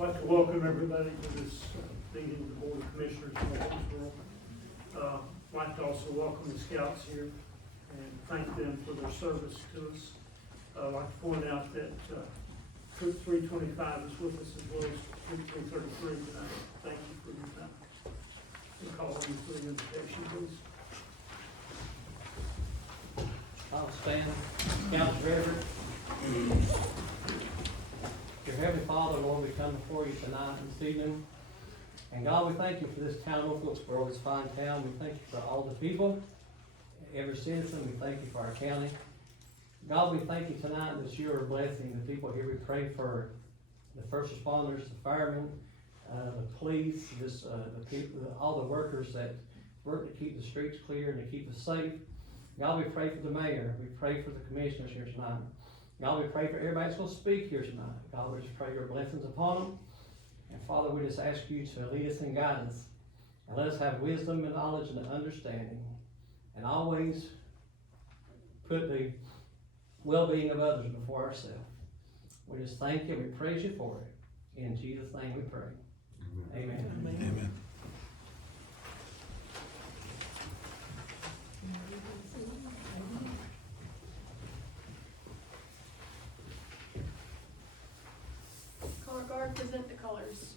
I'd like to welcome everybody to this meeting of the Board of Commissioners in Wilkesboro. I'd like to also welcome the scouts here and thank them for their service to us. I'd like to point out that Troop 325 is with us as well as Troop 333 tonight. Thank you for your time. We'll call on you for the invitation, please. I'll stand. Council Reverend. Dear Heavenly Father, Lord, we come before you tonight and this evening. And God, we thank you for this town of Wilkesboro, this fine town. We thank you for all the people, every citizen. We thank you for our county. God, we thank you tonight that you are blessing the people here. We pray for the first responders, the firemen, the police, the people, all the workers that work to keep the streets clear and to keep us safe. God, we pray for the mayor. We pray for the commissioners here tonight. God, we pray for everybody that's going to speak here tonight. God, we just pray your blessings upon them. And Father, we just ask you to lead us and guide us. And let us have wisdom and knowledge and understanding. And always put the well-being of others before ourselves. We just thank you and we praise you for it. In Jesus' name we pray. Amen. Amen. Amen. Color guard, present the colors.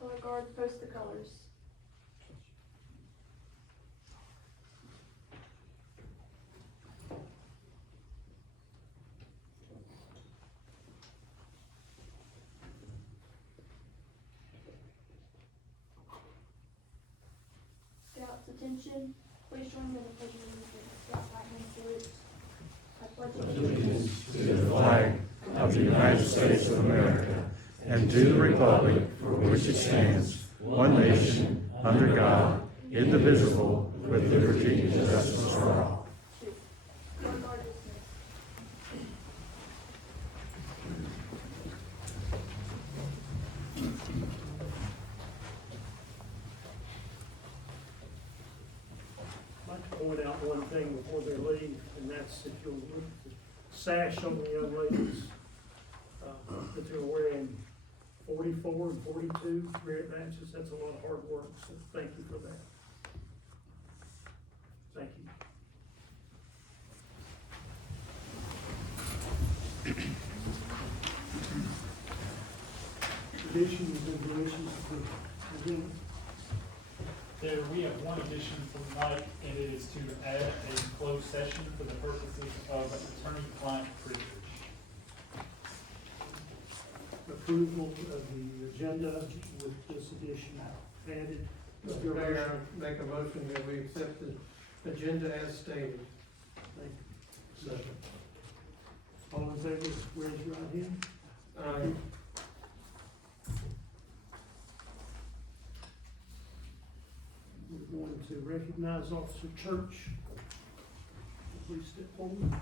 Color guard, post the colors. Scouts, attention. Please join me in the pledge of allegiance. Scouts, right hand salute. I pledge Allegiance to the flag of the United States of America and to the republic for which it stands, one nation, under God, indivisible, with liberty and justice for all. Color guard dismissed. I'd like to point out one thing before they leave, and that's if you'll look at the sash on the young ladies, that they're wearing 44 and 42 merit badges. That's a lot of hard work, so thank you for that. Thank you. Additions and deletions to the agenda. There, we have one addition for tonight, and it is to add a closed session for the purposes of attorney-client privilege. Approval of the agenda with this addition added. Mr. Mayor, I make a motion that we accept the agenda as stated. Second. All in favor, raise your right hand. We're going to recognize Officer Church. Please step forward.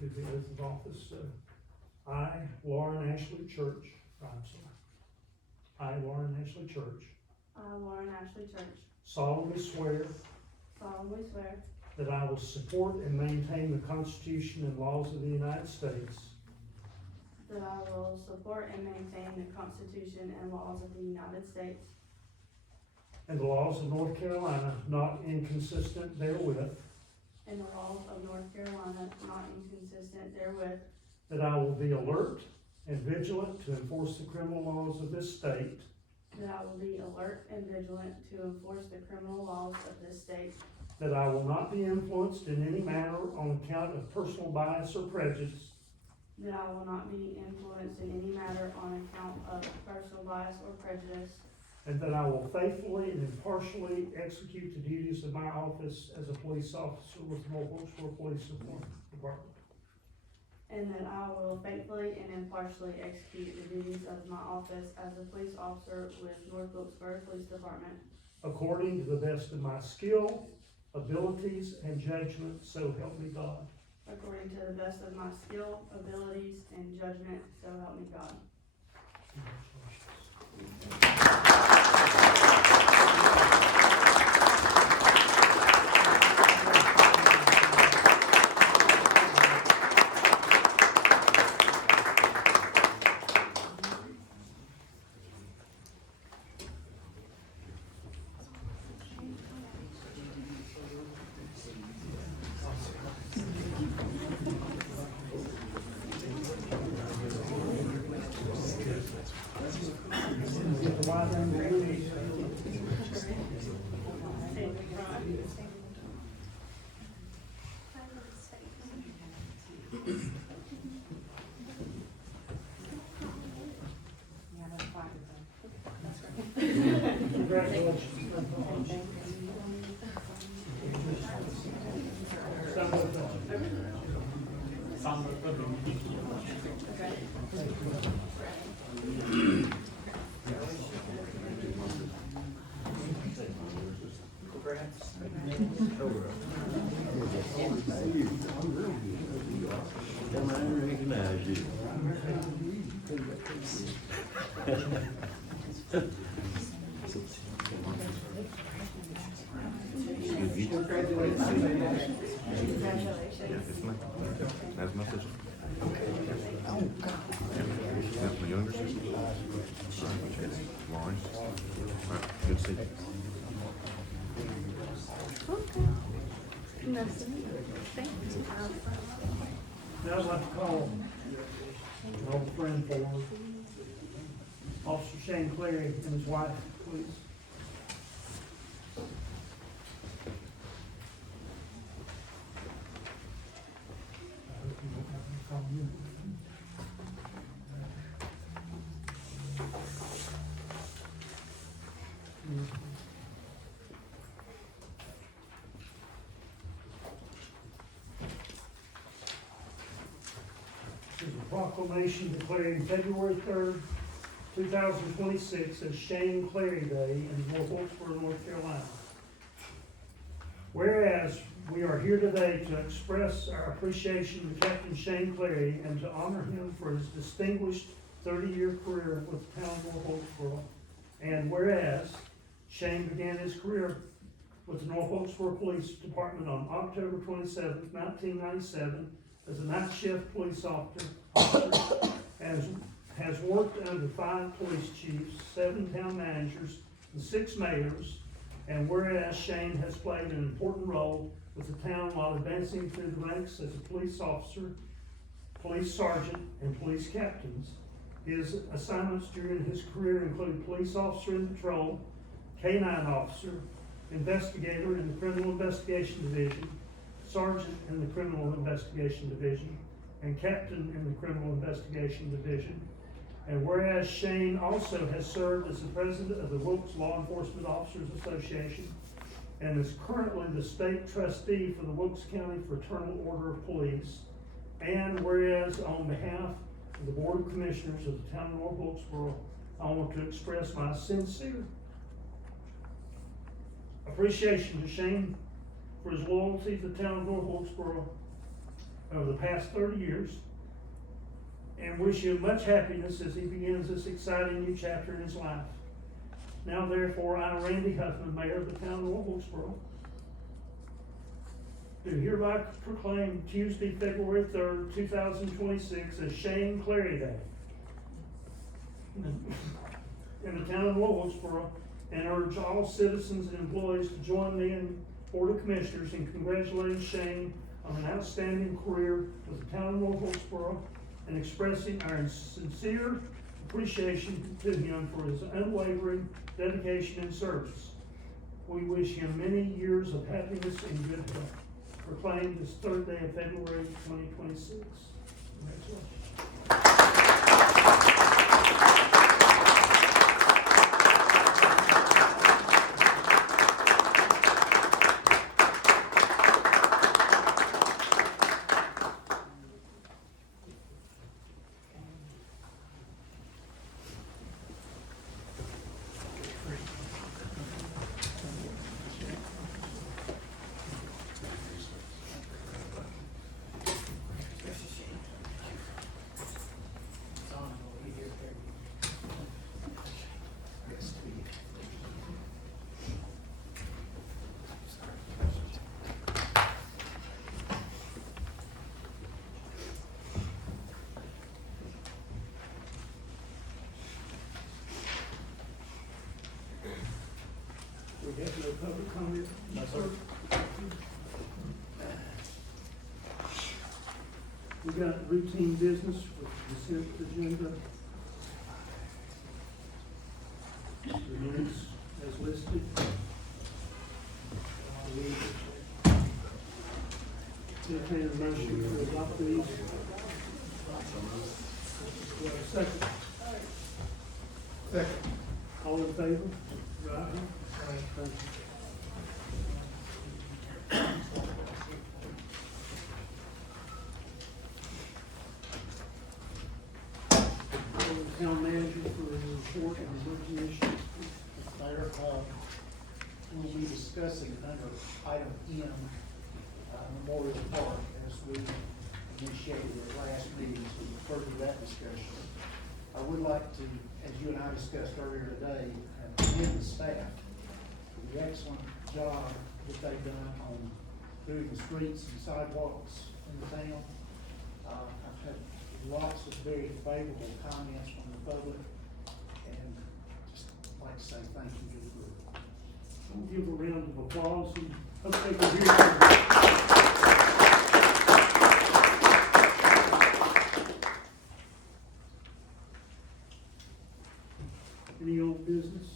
Give the oath of office. I, Lauren Ashley Church, I, Lauren Ashley Church, I, Lauren Ashley Church, solemnly swear solemnly swear that I will support and maintain the Constitution and laws of the United States that I will support and maintain the Constitution and laws of the United States and the laws of North Carolina, not inconsistent therewith, and the laws of North Carolina, not inconsistent therewith, that I will be alert and vigilant to enforce the criminal laws of this state that I will be alert and vigilant to enforce the criminal laws of this state, that I will not be influenced in any manner on account of personal bias or prejudice, that I will not be influenced in any matter on account of personal bias or prejudice, and that I will faithfully and impartially execute the duties of my office as a police officer with the North Wilkesboro Police Department, and that I will faithfully and impartially execute the duties of my office as a police officer with North Wilkesboro Police Department, according to the best of my skill, abilities, and judgment, so help me God. according to the best of my skill, abilities, and judgment, so help me God. Congratulations. That's my sister. That's my younger sister. Lauren. All right, good to see you. Nice to meet you. Thank you. Now I'd like to call an old friend forward, Officer Shane Clary and his wife, please. This is a proclamation declaring February 3rd, 2026 as Shane Clary Day in North Wilkesboro, North Carolina. Whereas we are here today to express our appreciation to Captain Shane Clary and to honor him for his distinguished 30-year career with the town of North Wilkesboro. And whereas Shane began his career with the North Wilkesboro Police Department on October 27, 1997 as a night shift police officer, has worked under 5 police chiefs, 7 town managers, and 6 mayors. And whereas Shane has played an important role with the town while advancing through the ranks as a police officer, police sergeant, and police captains. His assignments during his career include police officer in patrol, K-9 officer, investigator in the Criminal Investigation Division, sergeant in the Criminal Investigation Division, and captain in the Criminal Investigation Division. And whereas Shane also has served as the president of the Wilkes Law Enforcement Officers Association and is currently the state trustee for the Wilkes County Fraternal Order of Police. And whereas on behalf of the Board of Commissioners of the town of North Wilkesboro, I want to express my sincere appreciation to Shane for his loyalty to the town of North Wilkesboro over the past 30 years, and wish him much happiness as he begins this exciting new chapter in his life. Now therefore, I, Randy Huffman, Mayor of the town of North Wilkesboro, do hereby proclaim Tuesday, February 3rd, 2026 as Shane Clary Day in the town of North Wilkesboro, and urge all citizens and employees to join me in Board of Commissioners in congratulating Shane on an outstanding career with the town of North Wilkesboro and expressing our sincere appreciation to him for his unwavering dedication and service. We wish him many years of happiness and good health. Proclaimed this third day of February 2026. Congratulations. We have no public comment. No, sir. We got routine business with consent agenda. The minutes as listed. Entertain a motion to adopt these. Do I have a second? Second. All in favor? Right. Thank you. Town manager for a report on emergency issues. Mayor, we'll be discussing under item M, Memorial Park, as we initiated at last meeting, so further that discussion. I would like to, as you and I discussed earlier today, commend the staff for the excellent job that they've done on doing the streets and sidewalks in the town. I've had lots of very favorable comments from the public, and just like to say thank you to the group. I'll give a round of applause and hope they can hear you. Any old business,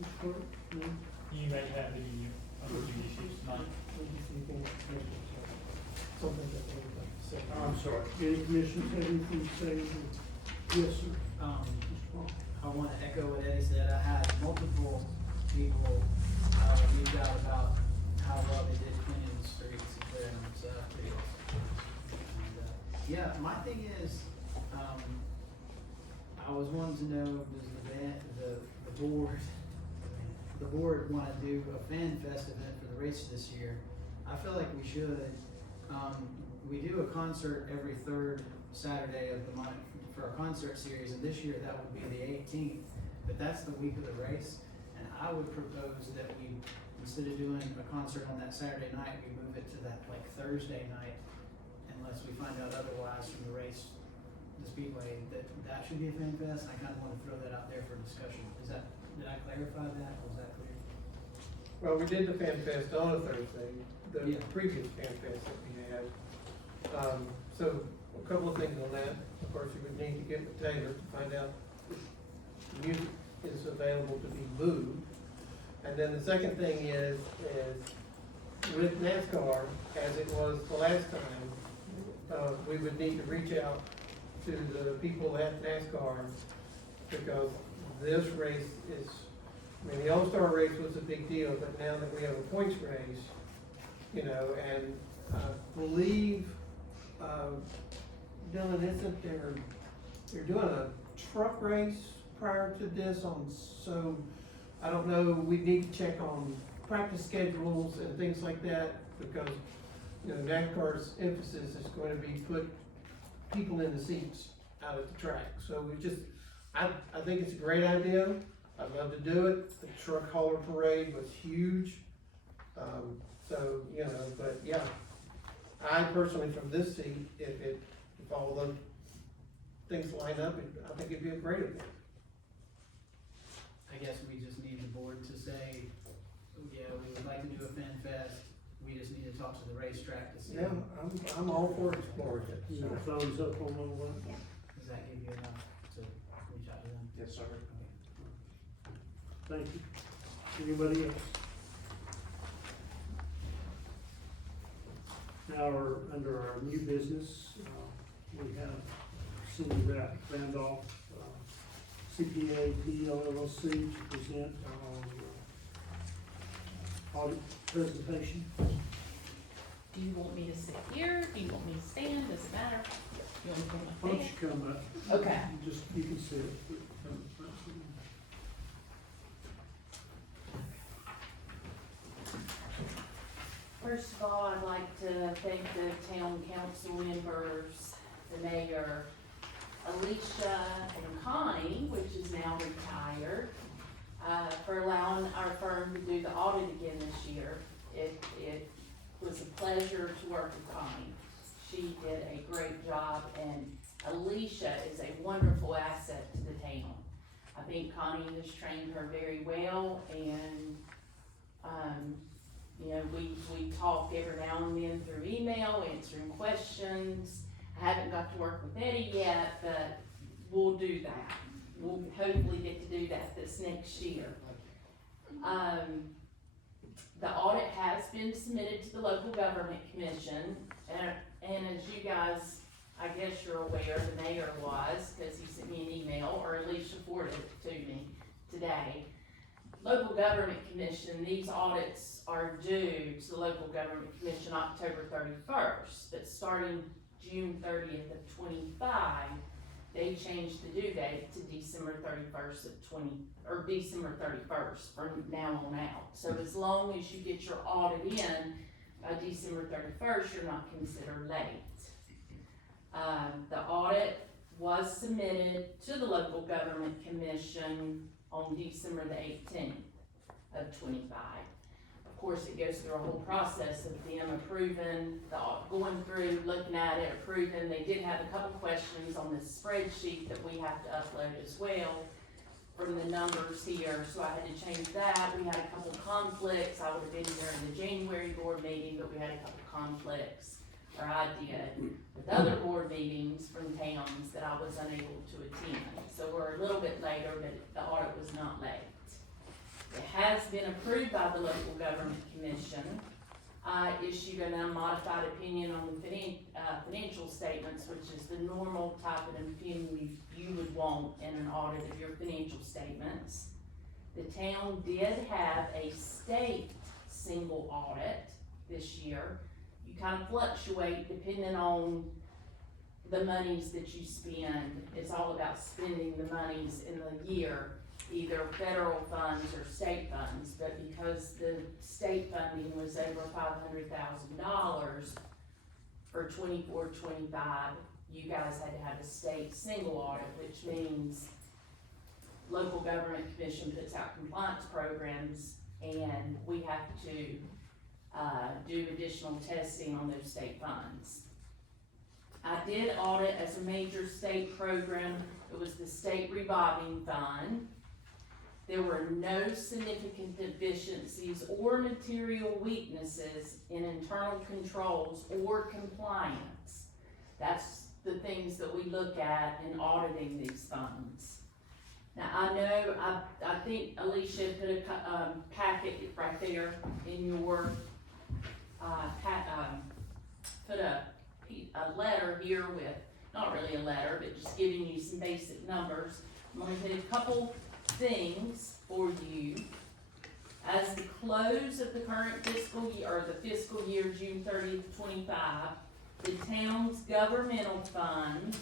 Mr. Clerk? No? You may have any emergency issues tonight. I'm sorry. Any commissioners have anything to say? Yes, sir. Mr. Paul. I want to echo what Eddie said. I had multiple people reach out about how well they did cleaning the streets and clearing them, so that's pretty awesome. And, yeah, my thing is, I was wanting to know, does the board want to do a fan fest event for the race this year? I feel like we should. We do a concert every third Saturday of the month for our concert series, and this year that would be the 18th, but that's the week of the race. And I would propose that we, instead of doing a concert on that Saturday night, we move it to that like Thursday night, unless we find out otherwise from the race, the Speedway, that should be a fan fest. I kind of want to throw that out there for discussion. Did I clarify that? Was that clear? Well, we did the Fan Fest on a Thursday, the Yeah. previous Fan Fest that we had. So a couple of things on that. Of course, you would need to get with Taylor to find out if music is available to be moved. And then the second thing is with NASCAR, as it was the last time, we would need to reach out to the people at NASCAR, because this race is, I mean, the All-Star race was a big deal, but now that we have a points race, you know, and I believe, Dylan, isn't there, they're doing a truck race prior to this so I don't know, we need to check on practice schedules and things like that, because, you know, NASCAR's emphasis is going to be put people in the seats out at the track. So we just, I think it's a great idea. I'd love to do it. The truck hauler parade was huge. So, you know, but yeah, I personally from this seat, if all the things line up, I think it'd be a great event. I guess we just need the board to say, yeah, we would like to do a fan fest. We just need to talk to the racetrack to see. Yeah, I'm all for exploring it. Thumbs up on all that. Does that give you enough to reach out to them? Thank you. Anybody else? Now, under our new business, we have Cindy Randolph, CPA, PLLC, to present our audit presentation. Do you want me to sit here? Do you want me to stand? Does it matter? You want me to Why come don't up you come up? there? Okay. You can sit. First of all, I'd like to thank the town council members, the mayor, Alicia and Connie, which is now retired, for allowing our firm to do the audit again this year. It was a pleasure to work with Connie. She did a great job, and Alicia is a wonderful asset to the town. I think Connie has trained her very well, and, you know, we talk every now and then through email, answering questions. I haven't got to work with Eddie yet, but we'll do that. We'll hopefully get to do that this next year. The audit has been submitted to the local government commission, and as you guys, I guess you're aware, the mayor was, because he sent me an email, or Alicia forwarded it to me today. Local government commission, these audits are due to the local government commission October 31st, but starting June 30th of 25, they changed the due date to December 31st of December 31st from now on out. So as long as you get your audit in by December 31st, you're not considered late. The audit was submitted to the local government commission on December the 18th of 25. Of course, it goes through a whole process of them approving, going through, looking at it, approving. They did have a couple questions on this spreadsheet that we have to upload as well from the numbers here, so I had to change that. We had a couple conflicts. I would have been here in the January board meeting, but we had a couple conflicts, or I did, with other board meetings from towns that I was unable to attend. So we're a little bit later, but the audit was not late. It has been approved by the local government commission. I issued an unmodified opinion on the financial statements, which is the normal type of opinion you would want in an audit of your financial statements. The town did have a state single audit this year. You kind of fluctuate depending on the monies that you spend. It's all about spending the monies in the year, either federal funds or state funds, but because the state funding was over $500,000 for 24-25, you guys had to have a state single audit, which means local government commission puts out compliance programs, and we have to do additional testing on those state funds. I did audit as a major state program. It was the state revolving fund. There were no significant deficiencies or material weaknesses in internal controls or compliance. That's the things that we look at in auditing these funds. Now, I know, I think Alicia put a packet right there in your, put a letter here with, not really a letter, but just giving you some basic numbers. I'm going to put a couple things for you. As the close of the current fiscal year, or the fiscal year June 30th, 25, the town's governmental funds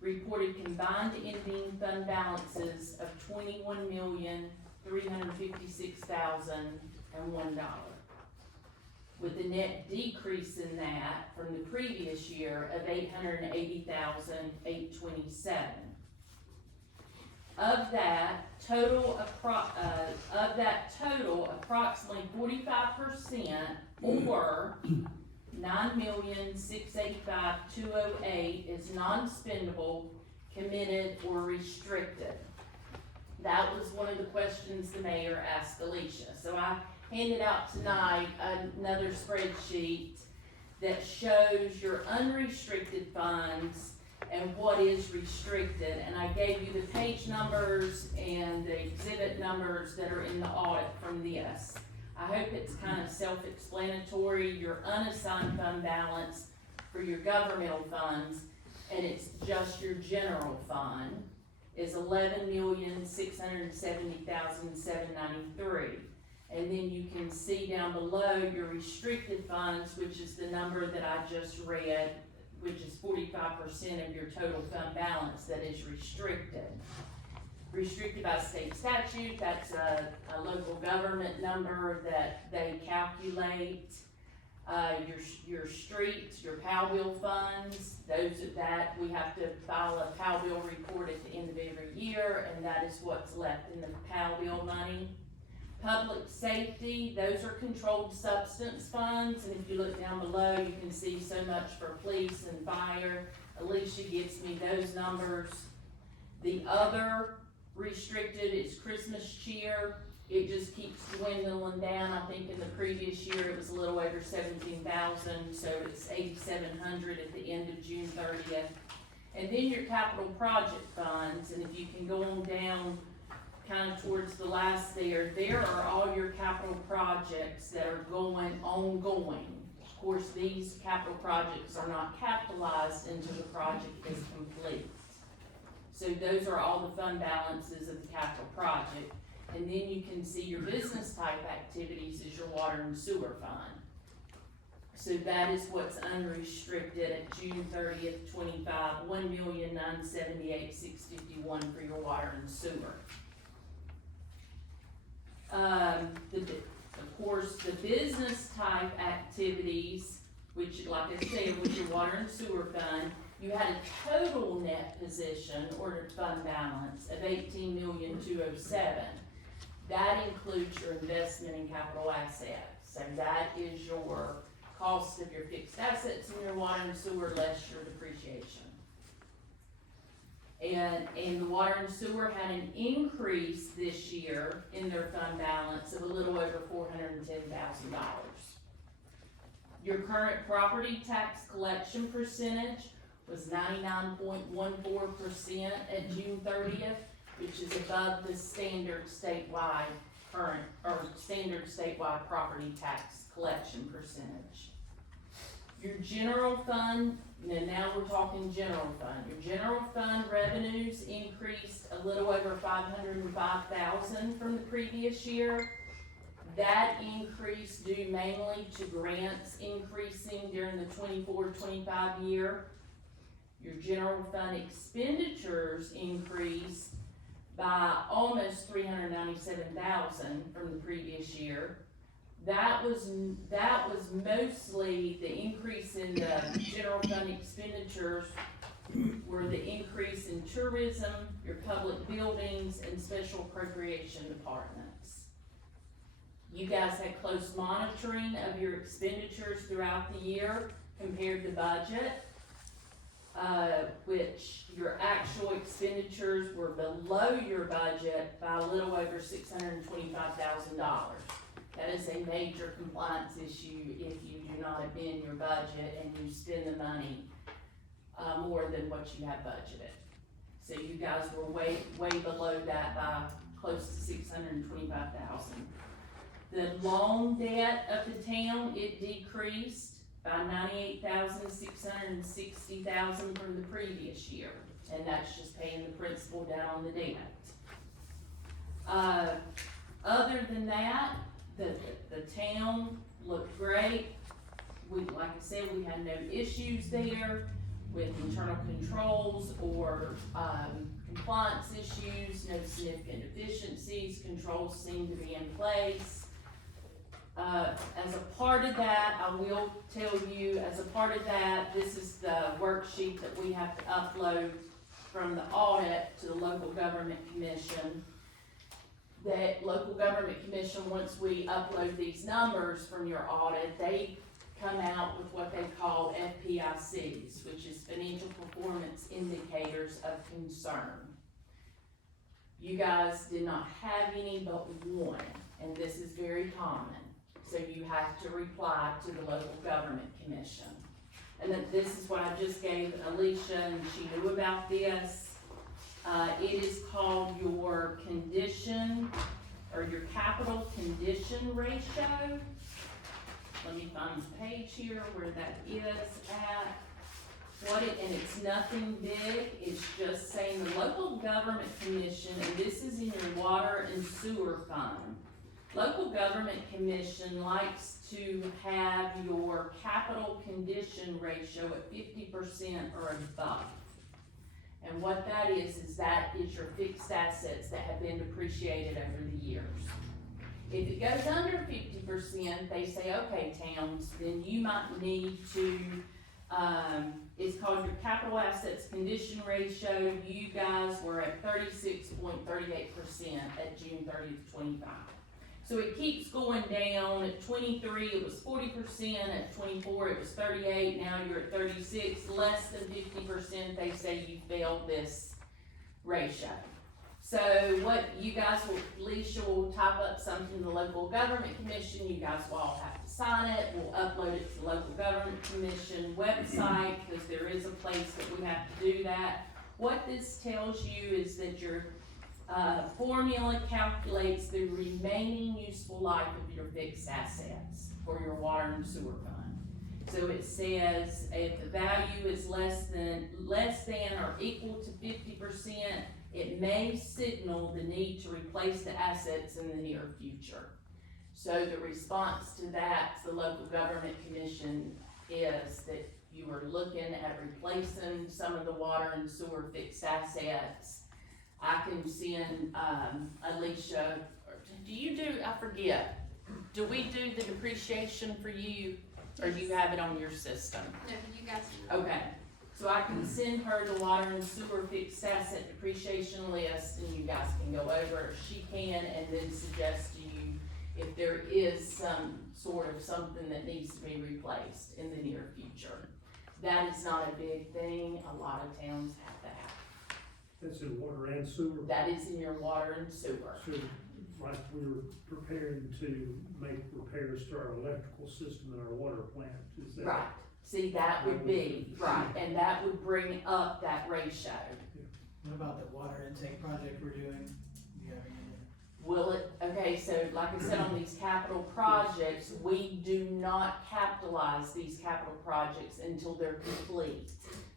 reported combined ending fund balances of $21,356,001, with a net decrease in that from the previous year of $880,827. Of that total, approximately 45%, or $9,685,208, is non-spendable, committed, or restricted. That was one of the questions the mayor asked Alicia. So I handed out tonight another spreadsheet that shows your unrestricted funds and what is restricted, and I gave you the page numbers and the exhibit numbers that are in the audit from this. I hope it's kind of self-explanatory. Your unassigned fund balance for your governmental funds, and it's just your general fund, is $11,670,793. And then you can see down below your restricted funds, which is the number that I just read, which is 45% of your total fund balance that is restricted. Restricted by state statute, that's a local government number that they calculate. Your streets, your POW bill funds, that we have to file a POW bill report at the end of every year, and that is what's left in the POW bill money. Public safety, those are controlled substance funds, and if you look down below, you can see so much for police and fire. Alicia gives me those numbers. The other restricted is Christmas cheer. It just keeps dwindling down. I think in the previous year, it was a little over 17,000, so it's 8,700 at the end of June 30th. And then your capital project funds, and if you can go on down kind of towards the last there are all your capital projects that are ongoing. Of course, these capital projects are not capitalized until the project is complete. So those are all the fund balances of the capital project. And then you can see your business type activities is your water and sewer fund. So that is what's unrestricted at June 30th, 25, $1,978,651 for your water and sewer. Of course, the business type activities, which like I said, with your water and sewer fund, you had a total net position or fund balance of $18,207,000. That includes your investment in capital assets. So that is your cost of your fixed assets in your water and sewer less your depreciation. And the water and sewer had an increase this year in their fund balance of a little over $410,000. Your current property tax collection percentage was 99.14% at June 30th, which is above the standard statewide property tax collection percentage. Your general fund, now we're talking general fund. Your general fund revenues increased a little over $505,000 from the previous year. That increase due mainly to grants increasing during the 24-25 year. Your general fund expenditures increased by almost $397,000 from the previous year. That was mostly the increase in the general fund expenditures were the increase in tourism, your public buildings, and special appropriation departments. You guys had close monitoring of your expenditures throughout the year compared to budget, which your actual expenditures were below your budget by a little over $625,000. That is a major compliance issue if you do not amend your budget and you spend the money more than what you have budgeted. So you guys were way below that by close to $625,000. The loan debt of the town, it decreased by $98,660,000 from the previous year, and that's just paying the principal down on the debt. Other than that, the town looked great. Like I said, we had no issues there with internal controls or compliance issues, no significant deficiencies. Controls seem to be in place. As a part of that, I will tell you, this is the worksheet that we have to upload from the audit to the local government commission. That local government commission, once we upload these numbers from your audit, they come out with what they call FPICs, which is Financial Performance Indicators of Concern. You guys did not have any but one, and this is very common. So you have to reply to the local government commission. And then this is what I just gave Alicia, and she knew about this. It is called your condition, or your capital condition ratio. Let me find the page here where that is at. And it's nothing big, it's just saying the local government commission, and this is in your water and sewer fund. Local government commission likes to have your capital condition ratio at 50% or above. And what that is that is your fixed assets that have been depreciated over the years. If it goes under 50%, they say, okay, towns, then you might need to, it's called your capital assets condition ratio. You guys were at 36.38% at June 30th, 25. So it keeps going down. At 23, it was 40%. At 24, it was 38. Now you're at 36. Less than 50%, they say you failed this ratio. So what you guys will, Alicia will type up something to the local government commission. You guys will all have to sign it. We'll upload it to the local government commission website, because there is a place that we have to do that. What this tells you is that your formula calculates the remaining useful life of your fixed assets for your water and sewer fund. So it says if the value is less than or equal to 50%, it may signal the need to replace the assets in the near future. So the response to that, the local government commission, is that you are looking at replacing some of the water and sewer fixed assets. I can send, Alicia, do you do, I forget, do we do the depreciation for you, or do you have it on your system? No, you guys do. Okay, so I can send her the water and sewer fixed asset depreciation list, and you guys can go over it, she can, and then suggest to you if there is some sort of something that needs to be replaced in the near future. That is not a big thing, a lot of towns have that. That's in water and sewer. That is in your water and sewer. So, like we were preparing to make repairs to our electrical system in our water plant, is that? Right, see, that would be, right, and that would bring up that ratio. What about the water intake project we're doing? Do you have any idea? Will it, okay, so like I said, on these capital projects, we do not capitalize these capital projects until they're complete.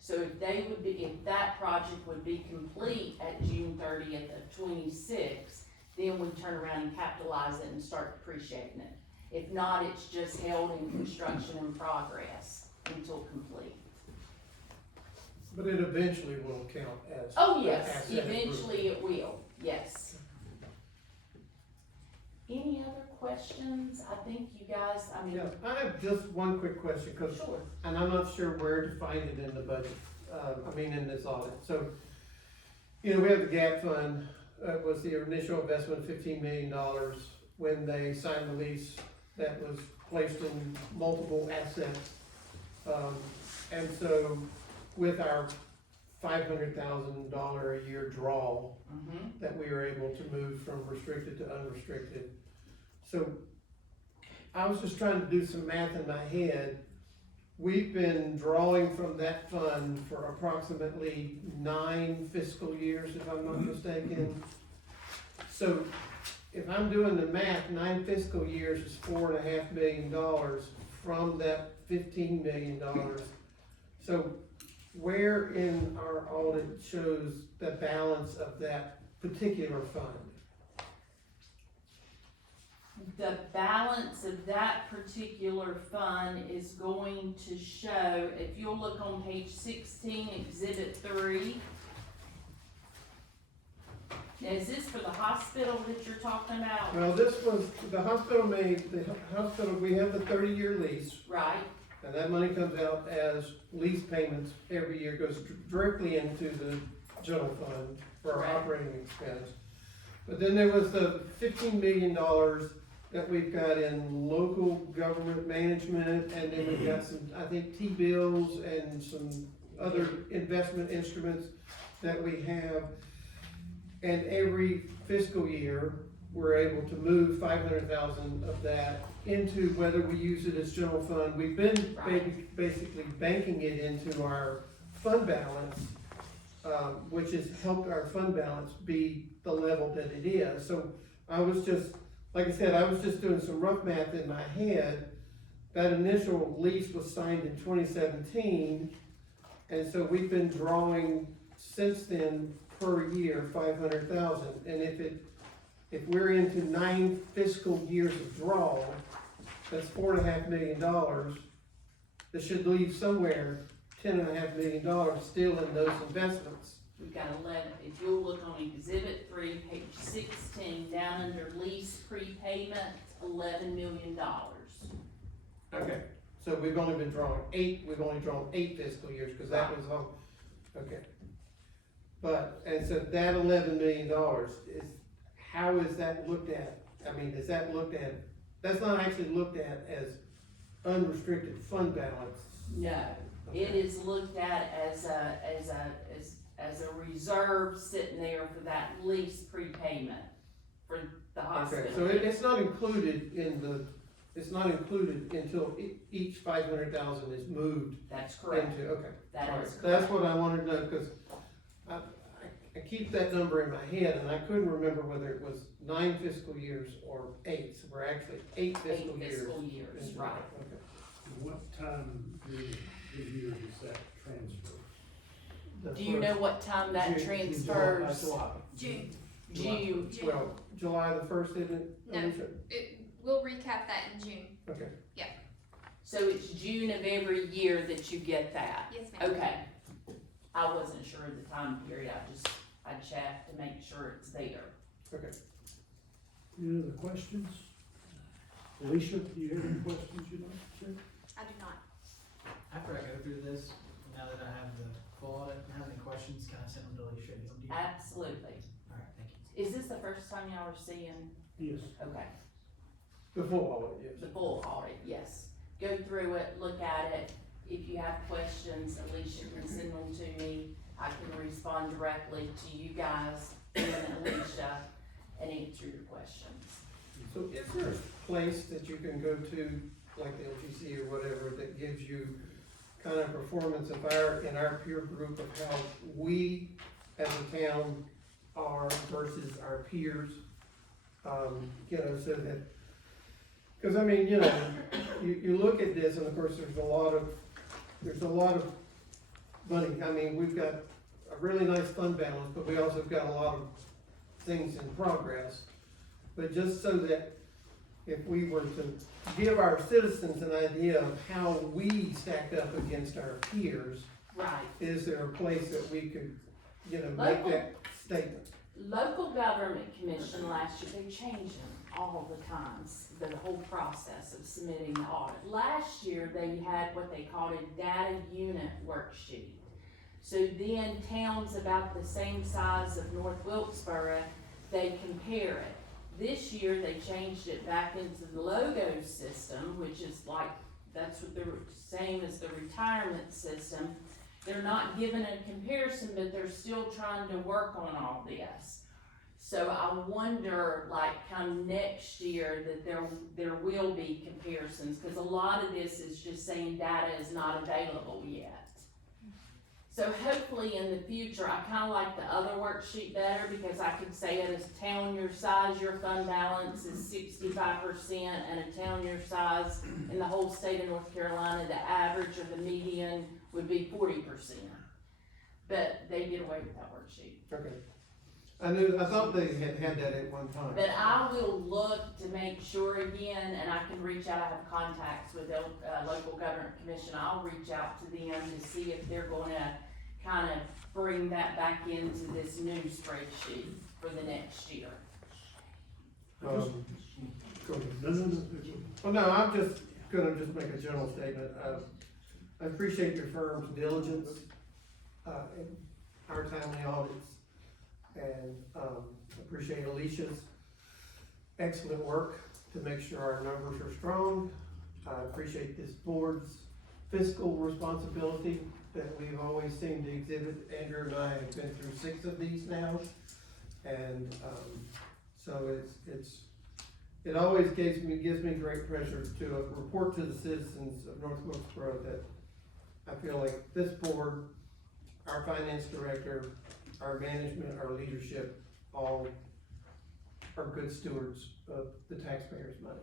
So if that project would be complete at June 30th of 26, then we turn around and capitalize it and start depreciating it. If not, it's just held in construction in progress until complete. But it eventually will count as. Oh, yes, asset eventually it will, yes. Any other questions? I think you guys, I mean. Yeah, I have just one quick question, cause, Sure. and I'm not sure where to find it in the budget, in this audit. So, we have the gap fund, was the initial investment of $15 million when they signed the lease that was placed in multiple assets. And so with our $500,000 a year draw that we were able to move from restricted to unrestricted. So I was just trying to do some math in my head. We've been drawing from that fund for approximately 9 fiscal years, if I'm not mistaken. So if I'm doing the math, 9 fiscal years is $4.5 million from that $15 million. So where in our audit shows the balance of that particular fund? The balance of that particular fund is going to show, if you'll look on page 16, exhibit 3. Now, is this for the hospital that you're talking about? Well, this was, the hospital, we have the 30-year lease, Right, and that money comes out as lease payments every year, goes directly into the general fund for our Correct. operating expense. But then there was the $15 million that we've got in local government management, and then we've got some, I think, T-bills and some other investment instruments that we have. And every fiscal year, we're able to move 500,000 of that into whether we use it as general fund. We've been Right. basically banking it into our fund balance which has helped our fund balance be the level that it is. So I was just, like I said, I was just doing some rough math in my head. That initial lease was signed in 2017, and so we've been drawing since then per year 500,000. And if we're into 9 fiscal years of draw, that's $4.5 million. That should leave somewhere $10.5 million still in those investments. We've got 11, if you'll look on exhibit 3, page 16, down under lease prepayment, $11 million. Okay, so we've only been drawing 8, we've only drawn 8 fiscal years, cause that was all, okay. But, and so that $11 million is, how is that looked at? I mean, is that looked at, that's not actually looked at as unrestricted fund balance? No, it is looked at as a reserve sitting there for that lease prepayment for the hospital. Okay, so it's not included in the, it's not included until each 500,000 is moved That's correct. into, okay. That Alright, is that's correct. what I wanted to know, cause I keep that number in my head and I couldn't remember whether it was 9 fiscal years or 8, so we're actually 8 fiscal 8 years. fiscal years, into- right. Okay. What time period of year does that transfer? The Do you know first- what time that June- transfers? June. June. Well, July the 1st, isn't it? No. Alicia? We'll recap that in June. Okay, So it's June of every year that you get that? Yes, ma'am. Okay. I wasn't sure of the time period, I checked to make sure it's there. okay. Any other questions? Alicia, do you have any questions you'd like to share? I do not. After I go through this, now that I have the full audit, and have any questions, can I send them to Alicia? Give them to you? Absolutely. Alright, thank you. Is this the first time y'all are seeing? Yes. Okay, The full audit, yes. the full audit, yes. Go through it, look at it. If you have questions, Alicia can send them to me. I can respond directly to you guys and Alicia and answer your questions. So is there a place that you can go to, like the LGC or whatever, that gives you kind of performance of in our peer group of how we as a town are versus our peers? You know, so that, cause I mean, you know, you look at this and of course there's a lot of money. I mean, we've got a really nice fund balance, but we also got a lot of things in progress. But just so that if we were to give our citizens an idea of how we stack up against our peers, Right. is there a place that we could, you know, make that statement? Local Government Commission last year, they change them all the times, the whole process of submitting the audit. Last year, they had what they called a data unit worksheet. So then towns about the same size of North Wilkesboro, they compare it. This year, they changed it back into the logo system, which is like, that's what they're same as the retirement system. They're not given a comparison, but they're still trying to work on all this. So I wonder, like, come next year, that there will be comparisons, because a lot of this is just saying data is not available yet. So hopefully in the future, I kinda like the other worksheet better, because I could say at a town your size, your fund balance is 65%, and a town your size in the whole state of North Carolina, the average or the median would be 40%. But they did away with that worksheet. Okay. I thought they had that at one time. But I will look to make sure again, and I can reach out, I have contacts with the, local government commission, I'll reach out to them to see if they're gonna kind of bring that back into this new spreadsheet for the next year. Go ahead. No. Well, no, I'm just gonna make a general statement. I appreciate your firm's diligence, in our timely audits. And, appreciate Alicia's excellent work to make sure our numbers are strong. I appreciate this board's fiscal responsibility that we've always seemed to exhibit. Andrew and I have been through 6 of these now. And, so it always gives me great pleasure to report to the citizens of North Wilkesboro that I feel like this board our finance director, our management, our leadership, all are good stewards of the taxpayers' money.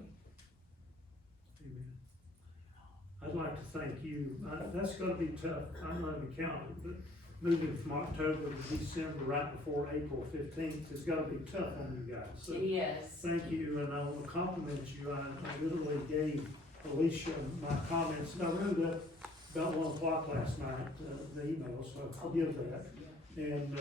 I'd like to thank you. That's gonna be tough. I'm not an accountant, but moving from October to December, right before April 15th, is gonna be tough on you guys. So Yes. thank you, and I want to compliment you. I literally gave Alicia my comments, and I wrote up about 1 o'clock last night, the email, so I forgive that. And,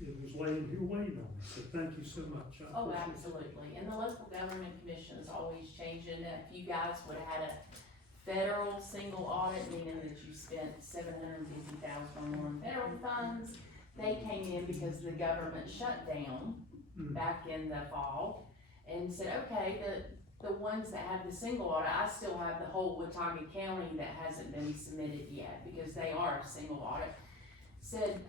it was laying here waiting on me, so thank you so much. I Oh, appreciate it. absolutely, and the local government commission is always changing. If you guys would've had a federal single audit, meaning that you spent $750,000 or more in federal funds, they came in because the government shut down back in the fall, and said, okay, the ones that have the single audit, I still have the whole Watauga County that hasn't been submitted yet, because they are a single audit, said,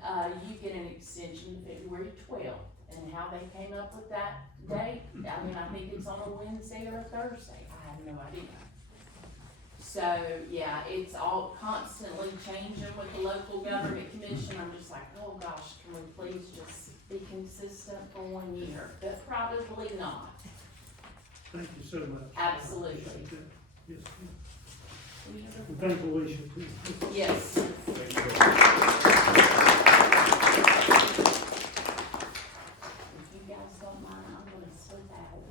you get an extension to February 12th, and how they came up with that date, I mean, I think it's on a Wednesday or a Thursday, I have no idea. So, yeah, it's all constantly changing with the local government commission. I'm just like, oh gosh, can we please just be consistent for 1 year? But probably not. Thank you so much. Absolutely. I appreciate that. Yes, ma'am. And thank Alicia too. Yes. Thank you. If you guys don't mind, I'm gonna slip out.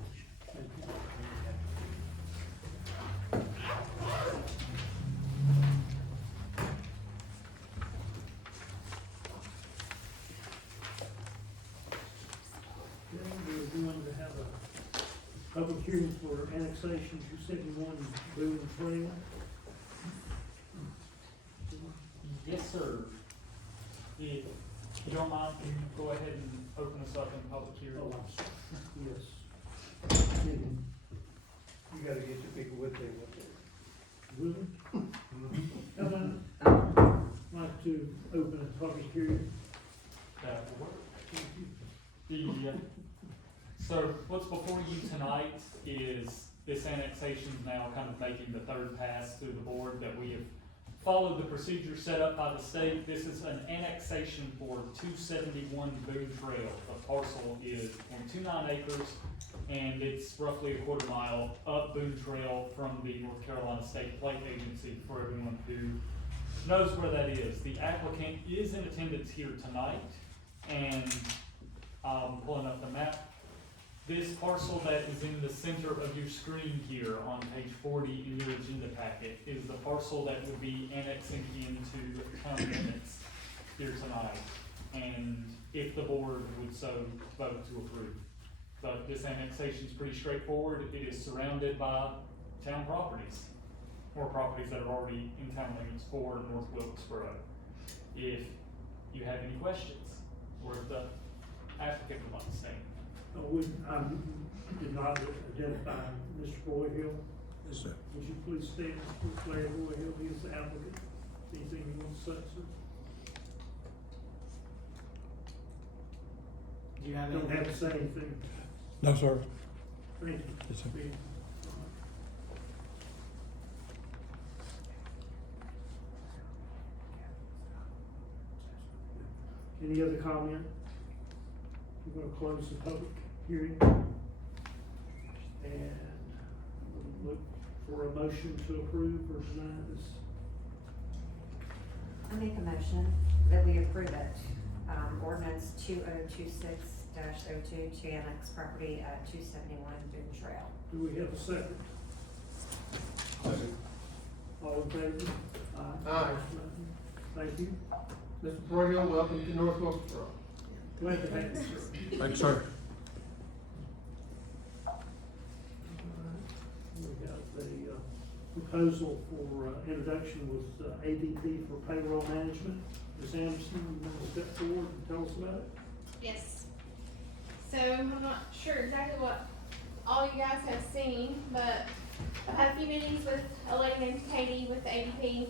Okay, we're going to have a public hearing for annexation 271 Boone Trail. Yes, sir. If you don't mind, can you go ahead and open us up in public hearing? Oh, I'm sorry. Yes. You gotta get your people with you, Will? How about, I'd like to open a public hearing. That will work. Thank you. So what's before you tonight is this annexation now kind of making the third pass through the board that we have followed the procedure set up by the state. This is an annexation for 271 Boone Trail. The parcel is 0.29 acres, and it's roughly a quarter mile up Boone Trail from the North Carolina State Plate Agency, for everyone who knows where that is. The applicant is in attendance here tonight, and pulling up the map. This parcel that is in the center of your screen here on page 40 in your agenda packet is the parcel that would be annexing into county limits here tonight. And if the board would so vote to approve. But this annexation is pretty straightforward. It is surrounded by town properties, or properties that are already in town limits for North Wilkesboro. If you have any questions, or if the applicant would like to say. Did not identify Mr. Boyhill. Yes, sir. Would you please stand for Larry Boyhill? He is the applicant. Anything you want to say, sir? Do you have Don't any? have to say anything. No, sir. Thank you. Yes, sir. Any other comment? We're gonna close the public hearing. And we'll look for a motion to approve or deny this. I make a motion that we approve it, ordinance 2026-02 to annex property at 271 Boone Trail. Do we have a second? All in favor? Aye. Thank you. Mr. Broyhill, welcome to North Wilkesboro. Glad to have you, sir. Thanks, sir. We got the proposal for introduction with ADP for payroll management. Ms. Anderson, you want to step forward and tell us about it? Yes. So I'm not sure exactly what all you guys have seen, but I've had a few meetings with a lady named Katie with the ADP.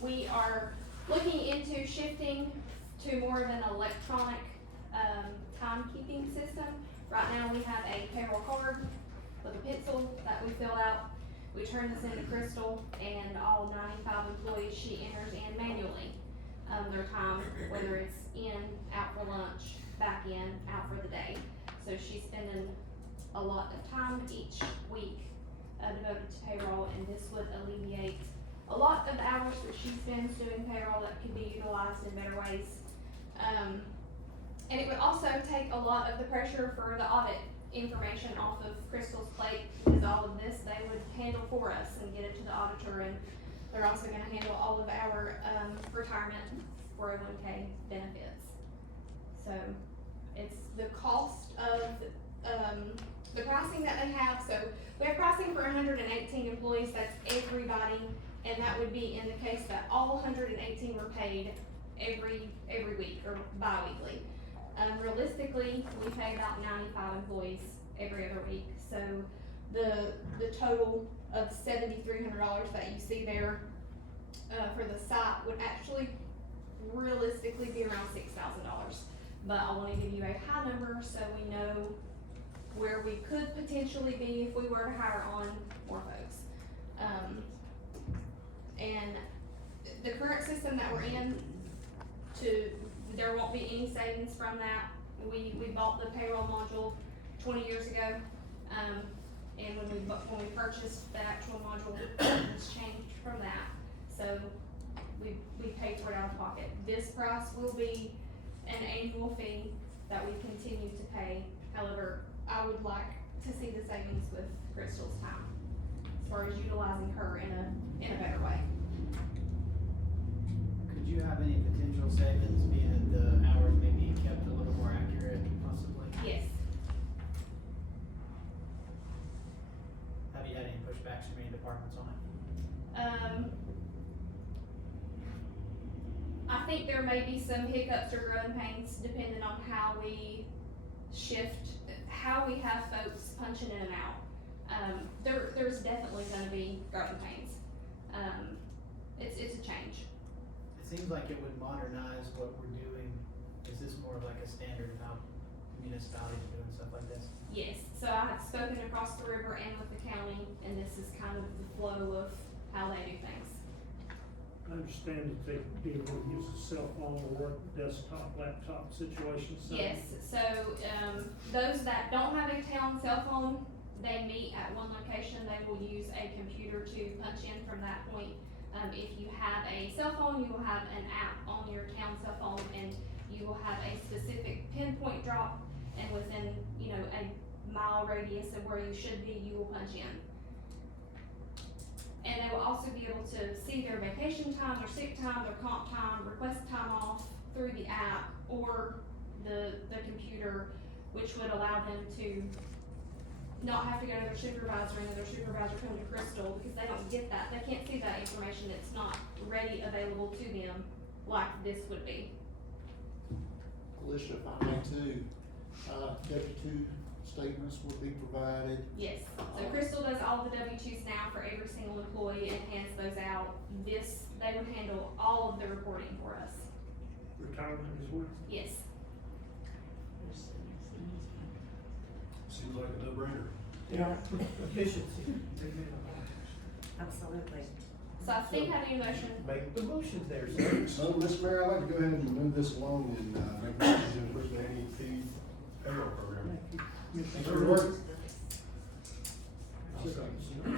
We are looking into shifting to more of an electronic timekeeping system. Right now we have a payroll card with a pencil that we fill out We turn this into Crystal, and all 95 employees, she enters in manually, their time, whether it's in, out for lunch, back in, out for the day. So she's spending a lot of time each week devoted to payroll, and this would alleviate a lot of hours that she spends doing payroll that could be utilized in better ways. And it would also take a lot of the pressure for the audit information off of Crystal's plate, because all of this they would handle for us and get it to the auditor, and they're also gonna handle all of our retirement 401k benefits. So it's the cost of the pricing that they have. So we have pricing for 118 employees, that's everybody, and that would be in the case that all 118 were paid every week or bi-weekly. Realistically, we pay about 95 employees every other week. So the total of $7,300 that you see there for the site would actually realistically be around $6,000. But I wanna give you a high number so we know where we could potentially be if we were to hire on more folks. And the current system that we're in, there won't be any savings from that. We bought the payroll module 20 years ago, and when we purchased the actual module, it's changed from that. So we paid for it out of pocket. This price will be an annual fee that we continue to pay. However, I would like to see the savings with Crystal's time, as far as utilizing her in a better way. Could you have any potential savings being the hours may be kept a little more accurate possibly? Yes. Have you had any pushbacks from any departments on it? I think there may be some hiccups or growing pains depending on how we shift, how we have folks punching in and out. There's definitely gonna be growing pains. It's a change. It seems like it would modernize what we're doing. Is this more like a standard of how municipalities are doing stuff like this? Yes, so I have spoken across the river and with the county, and this is kind of the flow of how they do things. I understand that they be able to use a cell phone or work desktop, laptop situation. So Yes, so, those that don't have a town cell phone, they meet at one location, they will use a computer to punch in from that point. If you have a cell phone, you will have an app on your town cell phone, and you will have a specific pinpoint drop, and within, a mile radius of where you should be, you will punch in. And they will also be able to see their vacation time, their sick time, their comp time, request time off through the app or the computer, which would allow them to not have to go to their supervisor and their supervisor come to Crystal, because they don't get that. They can't see that information. It's not ready, available to them like this would be. Alicia, if I may too, W-2 statements will be provided. Yes, so Crystal does all the W-2s now for every single employee and hands those out. They would handle all of the reporting for us. retirement as well. Yes. Seems like a no-brainer. Yeah, efficiency. Absolutely. So I think I need a motion. Make the motions there, sir. So, Mr. Mayor, I'd like to go ahead and move this along and, make a decision with the NEP payroll program. Thanks for your work.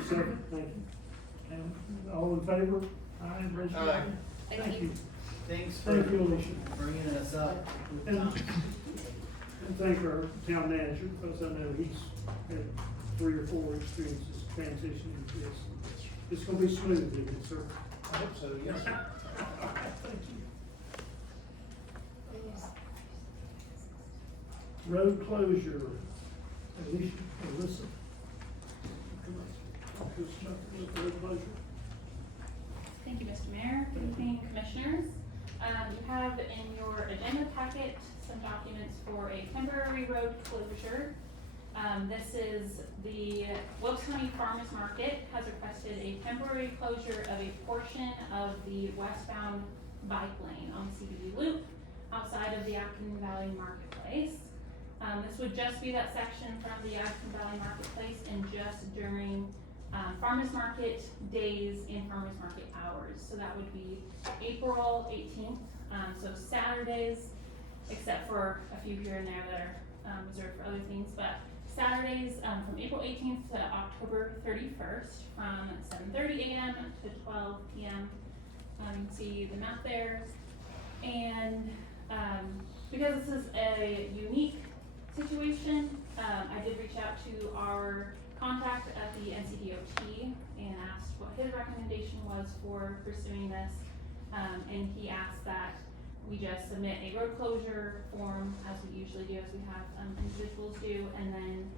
Second, thank you. And all in favor? Aye, raise your hand. Thank you. Thanks for Thank you, Alicia. bringing us up. And thank our town manager, because I know he's had 3 or 4 experiences transitioning to this. It's gonna be smooth, isn't it, sir? I hope so, yes. Thank you. Road closure, Alyssa. Road closure. Thank you, Mr. Mayor. Good evening, Commissioners. You have in your agenda packet some documents for a temporary road closure. This is the Wilkesboro County Farmers Market has requested a temporary closure of a portion of the westbound bike lane on CBD Loop outside of the Acton Valley Marketplace. This would just be that section from the Acton Valley Marketplace and just during farmer's market days and farmer's market hours. So that would be April 18th, so Saturdays, except for a few here and there that are reserved for other things, but Saturdays from April 18th to October 31st from 7:30 a.m. to 12 p.m. You can see the map there. And because this is a unique situation, I did reach out to our contact at the NCDOT and asked what his recommendation was for pursuing this. And he asked that we just submit a road closure form, as we usually do, as we have individuals do, and then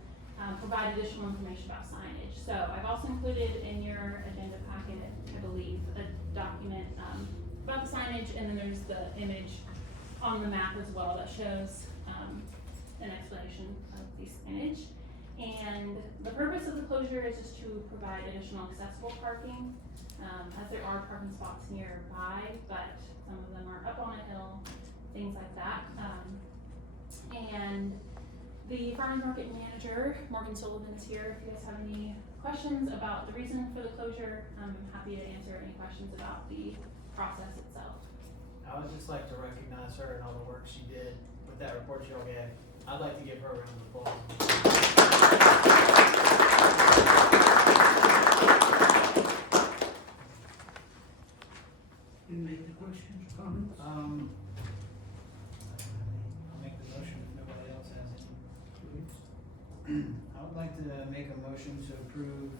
provide additional information about signage. So I've also included in your agenda packet, I believe, a document about the signage, and then there's the image on the map as well that shows an explanation of the signage. And the purpose of the closure is just to provide additional accessible parking, as there are parking spots nearby, but some of them are up on a hill, things like that. And the farmers market manager, Morgan Sullivan, is here. If you guys have any questions about the reason for the closure, I'm happy to answer any questions about the process itself. I would just like to recognize her and all the work she did with that report y'all gave. I'd like to give her a round of applause. You make the questions, comments? I'll make the motion if nobody else has any. I would like to make a motion to approve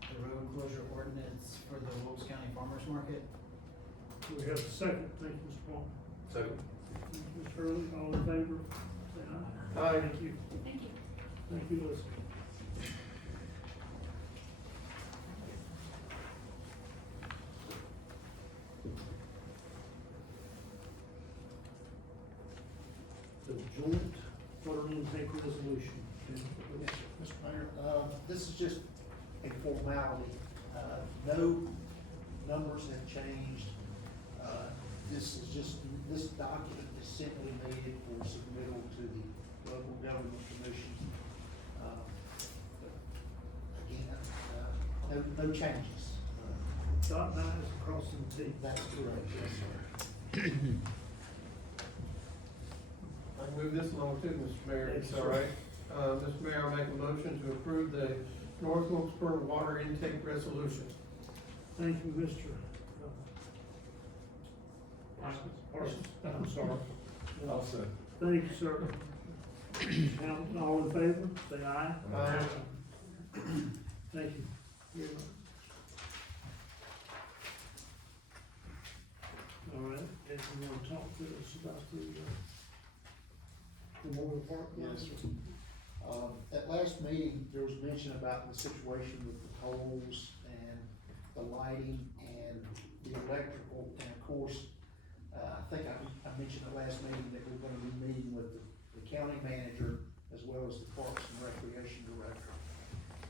the road closure ordinance for the Wilkes County Farmers Market. Do we have a second? Thank you, Mr. Paul. Second. Thank you, Mr. Hurley. All in favor? Say aye. Aye. Thank you. Thank you. Thank you, Liz. The joint water intake resolution. Mr. Mayor, this is just a formality. No numbers have changed. This document is simply needed for submittal to the local government commission. Again, no changes. Dot nine is crossing the T. That's correct, yes, sir. I can move this along too, Mr. Mayor, if it's all right. Mr. Mayor, I'll make a motion to approve the North Wilkesboro water intake resolution. Thank you, Mr. Parsons. I'm sorry. I'll say. Thank you, sir. Hamilton, all in favor, say aye. Aye. Thank you. Very much. All right, if you want to talk to us about the Memorial Park? Yes, sir. At last meeting, there was mention about the situation with the poles and the lighting and the electrical, and of course, I think I mentioned at last meeting that we're gonna be meeting with the county manager as well as the Parks and Recreation Director.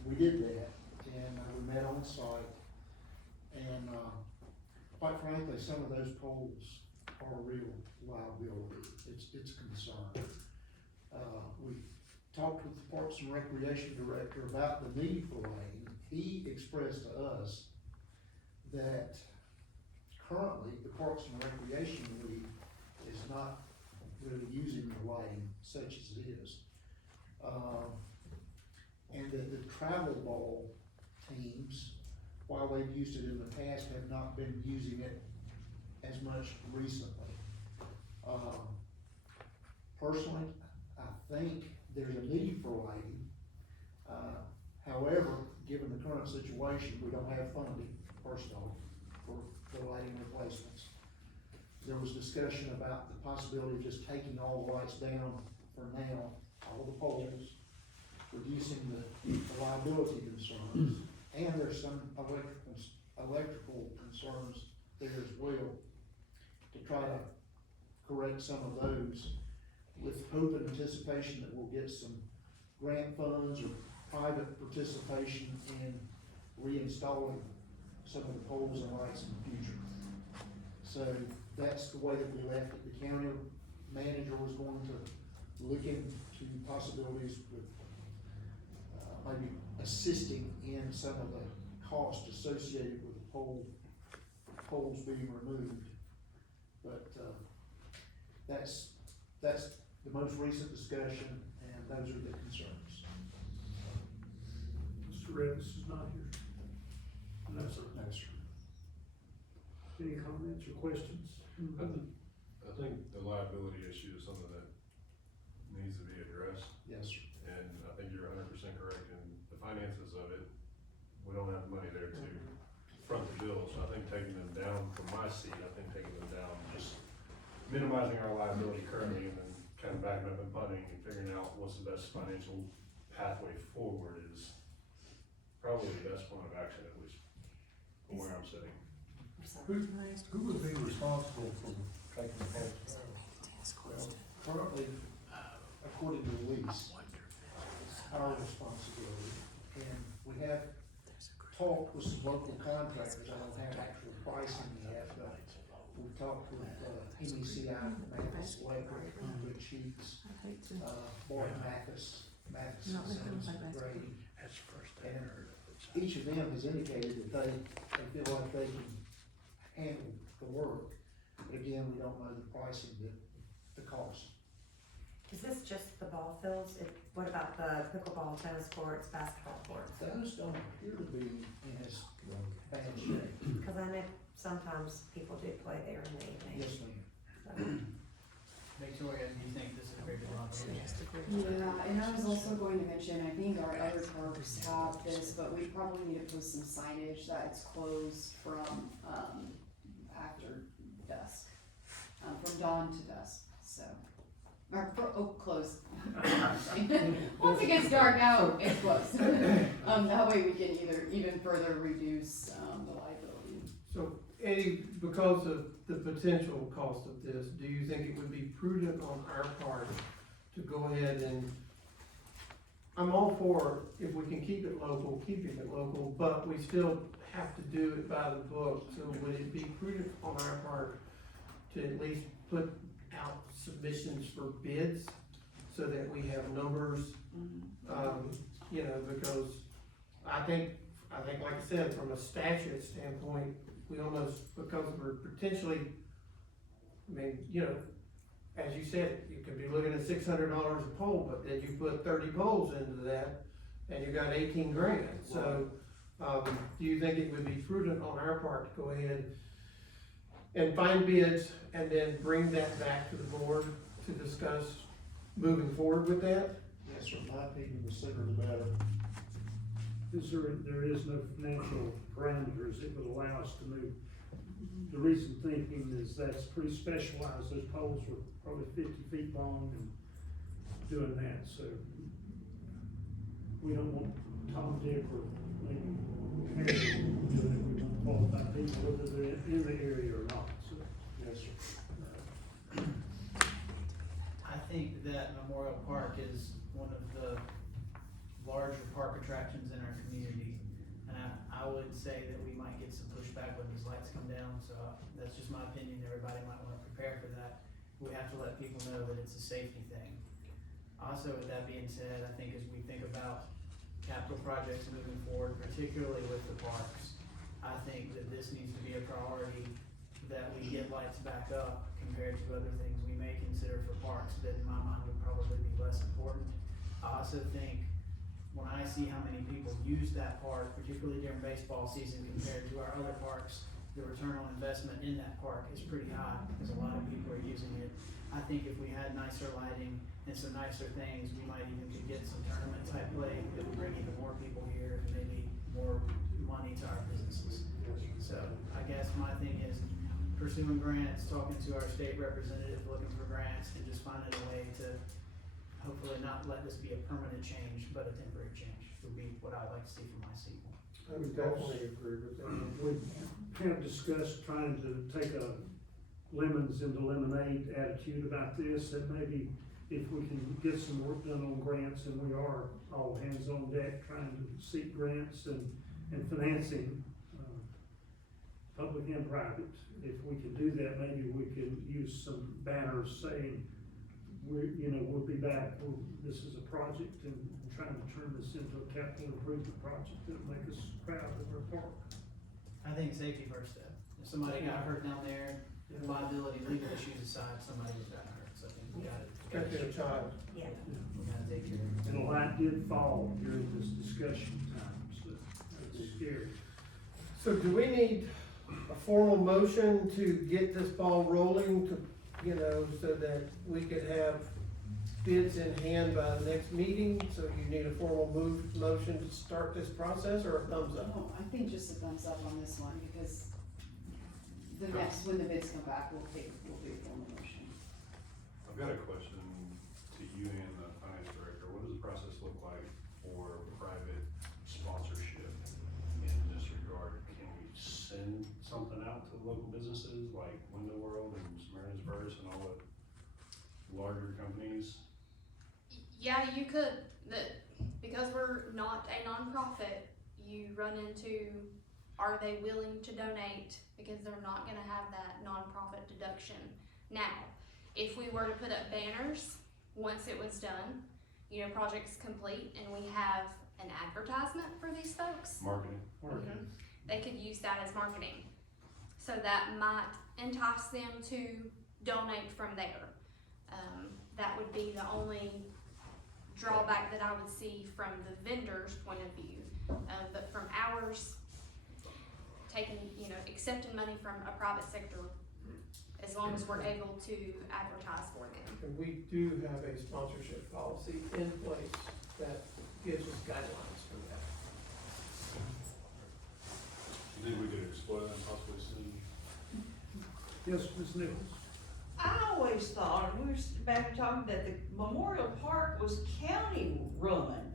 We did that, and we met on site, and, quite frankly, some of those poles are a real liability. It's a concern. We talked with the Parks and Recreation Director about the need for lighting. He expressed to us that currently the Parks and Recreation League is not really using the lighting such as it is. And that the travel ball teams, while they've used it in the past, have not been using it as much recently. Personally, I think there's a need for lighting. However, given the current situation, we don't have funding, first off, for lighting replacements. There was discussion about the possibility of just taking all the lights down for now, all the poles, reducing the liability concerns, and there's some electrical concerns there as well, to try to correct some of those, with hope and anticipation that we'll get some grant funds or private participation in reinstalling some of the poles and lights in the future. So that's the way that we left it. The county manager was going to look into possibilities with maybe assisting in some of the cost associated with the poles being removed. But, that's the most recent discussion, and those are the concerns. Mr. Revis is not here. No, sir. No, sir. Any comments or questions? I think the liability issue is something that needs to be addressed, Yes, sir. and I think you're 100% correct in the finances of it. We don't have money there to front the bill, so I think taking them down from my seat, I think taking them down, just minimizing our liability currently and then kind of backing up and punting and figuring out what's the best financial pathway forward is probably the best plan of action, at least from where I'm sitting. Who would be responsible for taking the poles down? Well, currently, according to the lease, it's our responsibility, and we have talked with some local contractors. I don't have actual pricing yet, but we've talked with, MECI, Mathis, Electric, Wood Sheets, Boyd Mathis, Simmons, and Grady. And each of them has indicated that they feel like they can handle the work, but again, we don't know the pricing, the cost. Is this just the ball fields? What about the pickleball, tennis courts, basketball courts? Those don't appear to be in as bad shape. Cause I know sometimes people do play there in the evening. Yes, ma'am. Victoria, do you think this is a great opportunity? Yeah, and I was also going to mention, I think our other parks have this, but we probably need to post some signage that it's closed from, after dusk, from dawn to dusk, so. Closed. Once it gets dark out, it's closed. That way we can even further reduce, the liability. So, Eddie, because of the potential cost of this, do you think it would be prudent on our part to go ahead and, I'm all for, if we can keep it local, keeping it local, but we still have to do it by the book, so would it be prudent on our part to at least put out submissions for bids, so that we have numbers, you know, because I think, like I said, from a statute standpoint, we almost, because we're potentially, I mean, you know, as you said, you could be looking at $600 a pole, but then you put 30 poles into that, and you got 18 grand. So, do you think it would be prudent on our part to go ahead and find bids, and then bring that back to the board to discuss moving forward with that? Yes, sir, in my opinion, the sooner the better. There is no financial parameters that would allow us to move. The reason thinking is that's pretty specialized. Those poles were probably 50 feet long and doing that, so we don't want Tom, Dick, or maybe Harry doing it. We want qualified people, whether they're in the area or not, so. Yes, sir. I think that Memorial Park is one of the larger park attractions in our community. And I would say that we might get some pushback when these lights come down, so that's just my opinion. Everybody might wanna prepare for that. We have to let people know that it's a safety thing. Also, with that being said, I think as we think about capital projects moving forward, particularly with the parks, I think that this needs to be a priority, that we get lights back up compared to other things we may consider for parks that in my mind would probably be less important. I also think when I see how many people use that park, particularly during baseball season compared to our other parks, the return on investment in that park is pretty high because a lot of people are using it. I think if we had nicer lighting and some nicer things, we might even could get some tournament type play that would bring even more people here and maybe more money to our businesses. So I guess my thing is pursuing grants, talking to our state representative, looking for grants, and just finding a way to hopefully not let this be a permanent change, but a temporary change would be what I'd like to see from my seat. I would definitely agree with that. We kind of discussed trying to take a lemons into lemonade attitude about this, that maybe if we can get some work done on grants, and we are all hands on deck trying to seek grants and financing, public and private. If we can do that, maybe we can use some banners saying we'll be back, this is a project and trying to turn this into a capital improvement project that'll make us proud of our park. I think safety first step. If somebody got hurt down there, liability, legal issues aside, somebody was got hurt, so I think we gotta. Especially a child. Yeah. We gotta take care of it. And a light did fall during this discussion time, so that's scary. So do we need a formal motion to get this ball rolling to, so that we could have bids in hand by the next meeting? So you need a formal motion to start this process, or a thumbs up? No, I think just a thumbs up on this one, because the next, when the bids come back, we'll do a formal motion. I've got a question to you and the finance director. What does the process look like for private sponsorship in this regard? Can we send something out to local businesses like Window World and Samaritan's Purse and all the larger companies? Yeah, you could, because we're not a nonprofit, you run into, are they willing to donate? Because they're not gonna have that nonprofit deduction. Now, if we were to put up banners, once it was done, project's complete, and we have an advertisement for these folks, Marketing? they could use that as marketing. So that might entice them to donate from there. That would be the only drawback that I would see from the vendor's point of view. But from ours, accepting money from a private sector, as long as we're able to advertise for them. And we do have a sponsorship policy in place that gives us guidelines for that. You think we could explore that possibly soon? Yes, Ms. Nichols? I always thought, we were back talking that the Memorial Park was county run.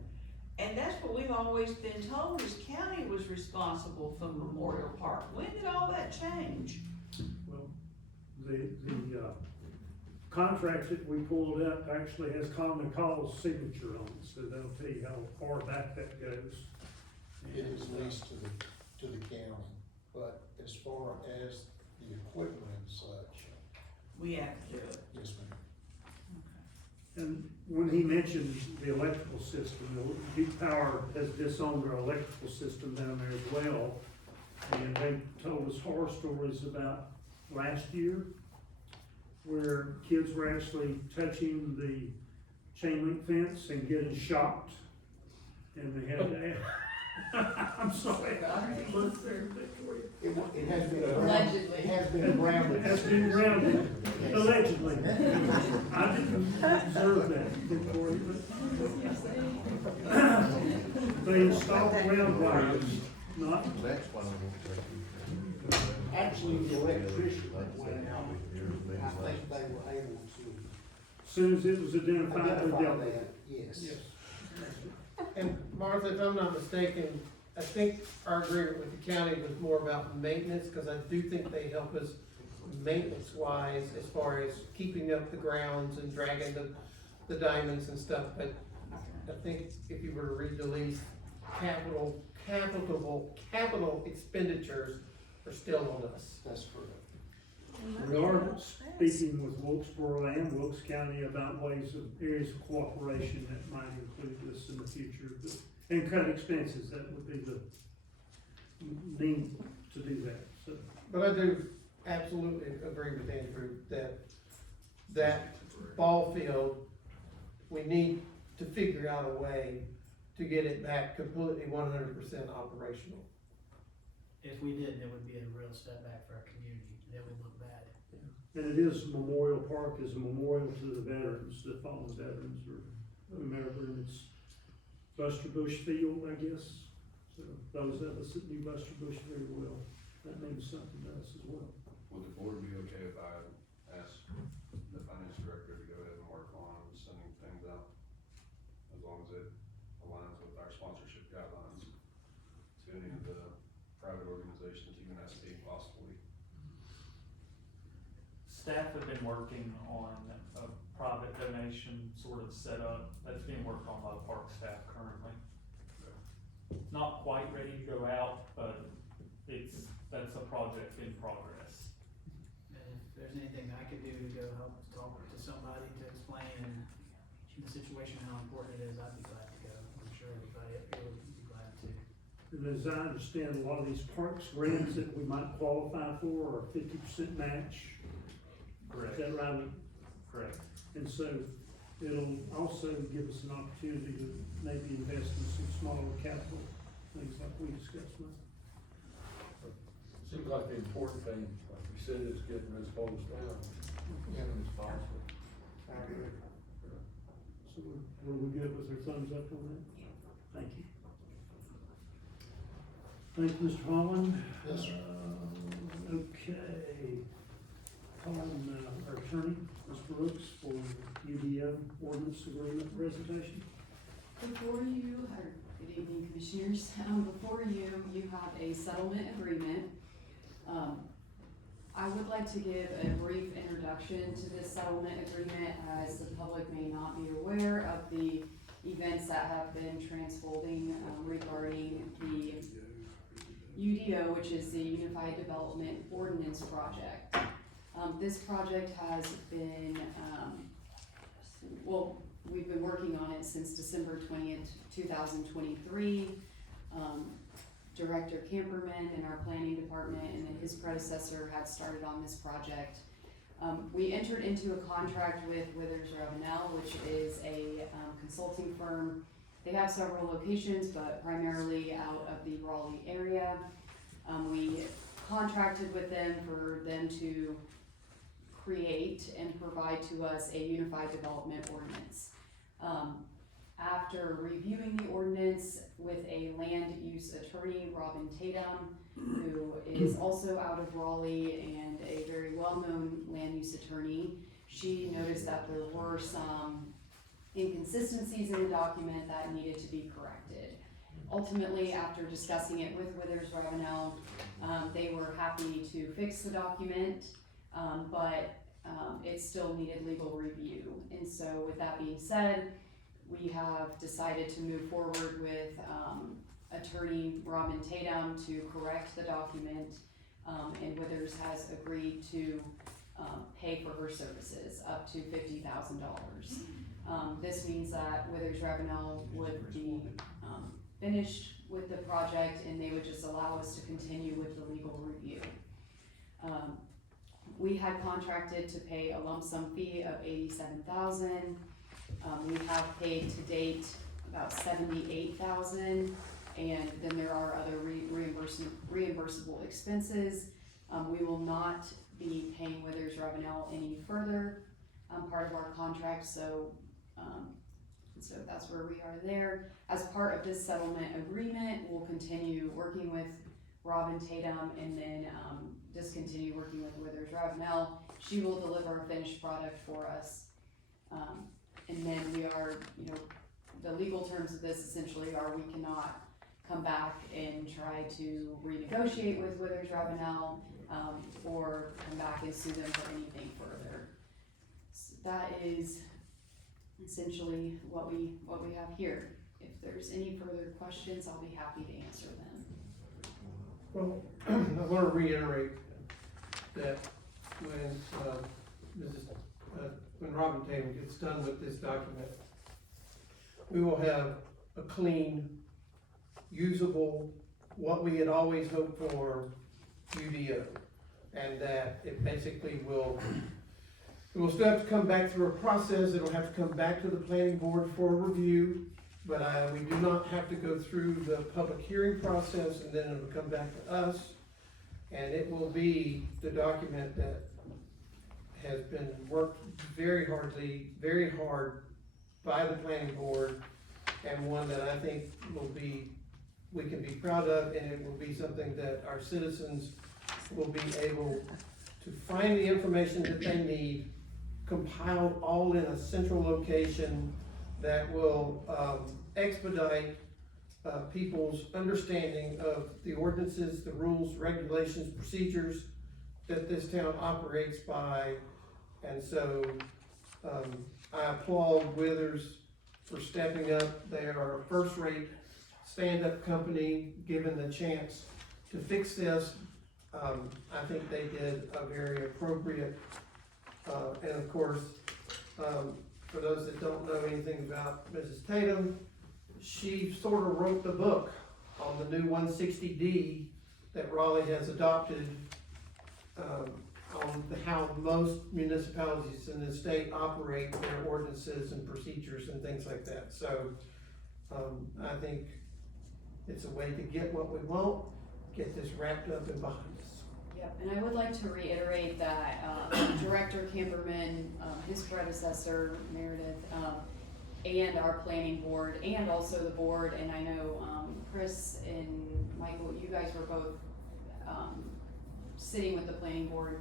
And that's what we've always been told, is county was responsible for Memorial Park. When did all that change? Well, the contract that we pulled up actually has Colin McCall's signature on it, so that'll tell you how far back that goes. It is leased to the county, but as far as the equipment and such, We have to do it. yes, ma'am. And when he mentioned the electrical system, Duke Power has disowned our electrical system down there as well. And they told us horror stories about last year, where kids were actually touching the chain link fence and getting shocked. And they had to, I'm sorry, I didn't look there for you. It has been. Allegedly. It has been grounded. Has been grounded, allegedly. I didn't observe that, Victoria, but they installed ground wires, not. Actually, the electrician that went out, I think they were able to As soon as it was identified, they identify dealt with that, it. yes. And Martha, if I'm not mistaken, I think our agreement with the county was more about maintenance, because I do think they help us maintenance-wise as far as keeping up the grounds and dragging the diamonds and stuff, but I think if you were to read the lease, capital expenditures are still on us. That's correct. We are speaking with Wilkesboro and Wilkes County about ways of areas of cooperation that might include this in the future, and cut expenses, that would be the need to do that, so. But I do absolutely agree with Andrew that ball field, we need to figure out a way to get it back completely 100% operational. If we didn't, it would be a real step back for our community, that would look bad. And it is Memorial Park is a memorial to the veterans, the fallen veterans, or whomever, and it's Buster Bush Field, I guess. So those of us that knew Buster Bush very well, that means something to us as well. Would the board be okay if I asked the finance director to go ahead and work on sending things out? As long as it aligns with our sponsorship guidelines to any of the private organizations, even SP possibly. Staff have been working on a private donation sort of setup that's being worked on by the park staff currently. Not quite ready to go out, but that's a project in progress. there's anything I could do to go help talk to somebody to explain the situation, how important it is, I'd be glad to go. I'm sure everybody up here would be glad to. And as I understand, a lot of these parks grants that we might qualify for are 50% match. Correct. Is that right? Correct. And so it'll also give us an opportunity to maybe invest in some smaller capital, things like we discussed with. Seems like the important thing, like you said, is getting this closed down as soon as possible. So were we good with our thumbs up on that? Thank you. Thank you, Mr. Holland. Yes, sir. Okay. Calling our attorney, Ms. Brooks, for UDO ordinance agreement presentation. Before you, or good evening commissioners, before you have a settlement agreement. I would like to give a brief introduction to this settlement agreement, as the public may not be aware of the events that have been transpholding regarding the UDO, which is the Unified Development Ordinance Project. This project has been, we've been working on it since December 20th, 2023. Director Camperman in our planning department and then his predecessor had started on this project. We entered into a contract with Withers Ravenel, which is a consulting firm. They have several locations, but primarily out of the Raleigh area. We contracted with them for them to create and provide to us a unified development ordinance. After reviewing the ordinance with a land use attorney, Robin Tatum, who is also out of Raleigh and a very well-known land use attorney, she noticed that there were some inconsistencies in the document that needed to be corrected. Ultimately, after discussing it with Withers Ravenel, they were happy to fix the document, but it still needed legal review. And so with that being said, we have decided to move forward with attorney Robin Tatum to correct the document, and Withers has agreed to pay for her services up to $50,000. This means that Withers Ravenel would be finished with the project and they would just allow us to continue with the legal review. We had contracted to pay a lump sum fee of $87,000. We have paid to date about $78,000, and then there are other reimbursable expenses. We will not be paying Withers Ravenel any further, part of our contract, so that's where we are there. As part of this settlement agreement, we'll continue working with Robin Tatum and then discontinue working with Withers Ravenel. She will deliver a finished product for us. And then we are, the legal terms of this essentially are we cannot come back and try to renegotiate with Withers Ravenel, or come back and sue them for anything further. So that is essentially what we have here. If there's any further questions, I'll be happy to answer them. Well, I want to reiterate that when Robin Tatum gets done with this document, we will have a clean, usable, what we had always hoped for UDO. And that it basically will still have to come back through a process. It'll have to come back to the planning board for a review, but we do not have to go through the public hearing process, and then it'll come back to us. And it will be the document that has been worked very hard by the planning board, and one that I think we can be proud of, and it will be something that our citizens will be able to find the information that they need, compiled all in a central location that will expedite people's understanding of the ordinances, the rules, regulations, procedures that this town operates by. And so I applaud Withers for stepping up. They are a first-rate stand-up company, given the chance to fix this. I think they did a very appropriate, and of course, for those that don't know anything about Mrs. Tatum, she sort of wrote the book on the new 160D that Raleigh has adopted, on how most municipalities in the state operate their ordinances and procedures and things like that. So, I think it's a way to get what we want, get this wrapped up and behind us. Yep, and I would like to reiterate that, Director Camperman, his predecessor Meredith, and our planning board, and also the board, and I know, Chris and Michael, you guys were both, sitting with the planning board.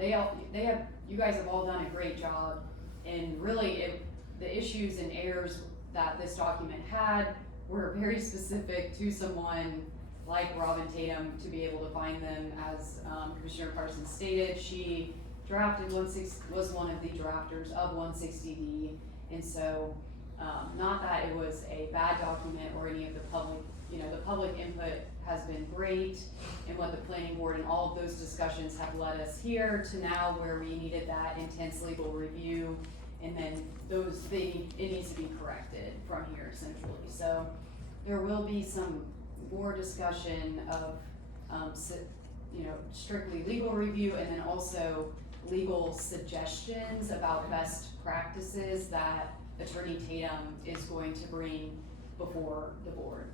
You guys have all done a great job, and really, the issues and errors that this document had were very specific to someone like Robin Tatum to be able to find them. As Commissioner Parsons stated, she drafted was one of the drafters of 160D, and so not that it was a bad document or any of the public, the public input has been great, and what the planning board and all of those discussions have led us here to now where we needed that intense legal review, and then it needs to be corrected from here essentially. So there will be some more discussion of, strictly legal review, and then also legal suggestions about best practices that Attorney Tatum is going to bring before the board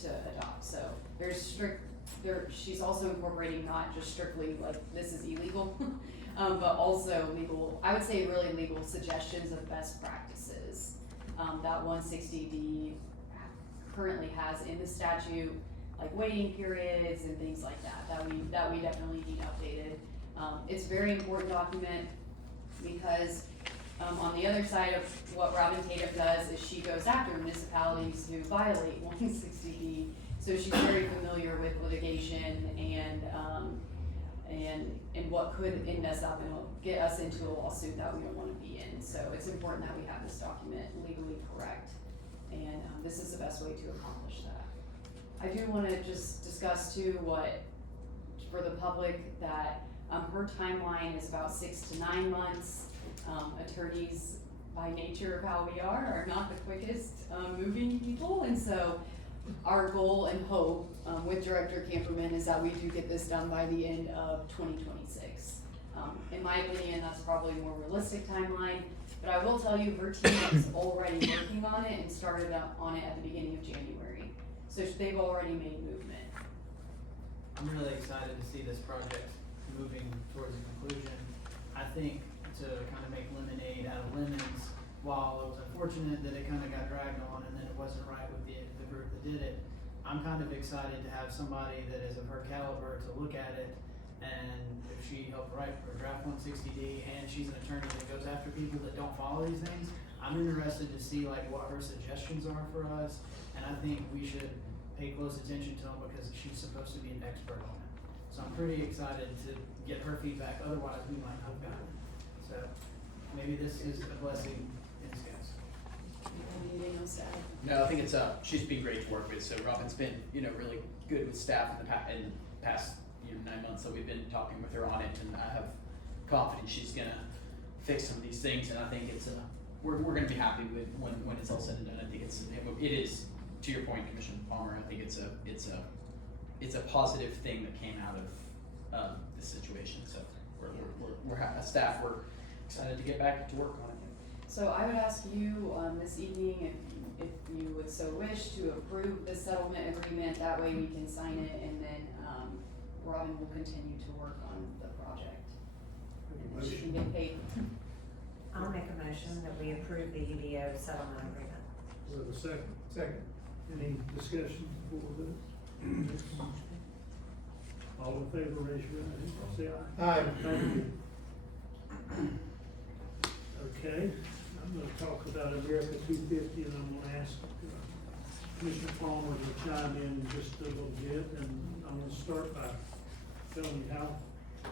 to adopt. So she's also incorporating not just strictly like this is illegal, but also legal, I would say really legal suggestions of best practices that 160D currently has in the statute, like waiting periods and things like that we definitely need updated. It's a very important document because on the other side of what Robin Tatum does is she goes after municipalities who violate 160D. So she's very familiar with litigation and what could end us up and get us into a lawsuit that we don't want to be in. So it's important that we have this document legally correct, and this is the best way to accomplish that. I do want to just discuss too for the public, that her timeline is about 6 to 9 months. Attorneys, by nature of how we are not the quickest moving people, and so our goal and hope with Director Camperman is that we do get this done by the end of 2026. In my opinion, that's probably a more realistic timeline, but I will tell you her team is already working on it and started on it at the beginning of January. So they've already made movement. I'm really excited to see this project moving towards a conclusion. I think to kind of make lemonade out of lemons, while it was unfortunate that it kind of got dragged on and then it wasn't right with the group that did it, I'm kind of excited to have somebody that is of her caliber to look at it, and if she helped write or draft 160D and she's an attorney that goes after people that don't follow these things, I'm interested to see like what her suggestions are for us, and I think we should pay close attention to them because she's supposed to be an expert on it. So I'm pretty excited to get her feedback, otherwise we might not have gotten it. So maybe this is a blessing in disguise. Anything else to add? No, I think she's been great to work with. So Robin's been, really good with staff in the past 9 months. So we've been talking with her on it, and I have confidence she's gonna fix some of these things. And I think we're gonna be happy with when it's all said and done. I think it is to your point, Commissioner Palmer. I think it's a positive thing that came out of this situation. So we're staff. We're excited to get back to work on it. So I would ask you this evening, if you would so wish, to approve the settlement agreement. That way we can sign it, and then Robin will continue to work on the project. And she can get paid. I'll make a motion that we approve the UDO settlement agreement. Is there a second? Second. Any discussion before this? All in favor, raise your hand, say aye. Aye. Thank you. Okay, I'm gonna talk about America 250, and I'm gonna ask Commissioner Palmer to chime in just a little bit, and I'm gonna start by telling you how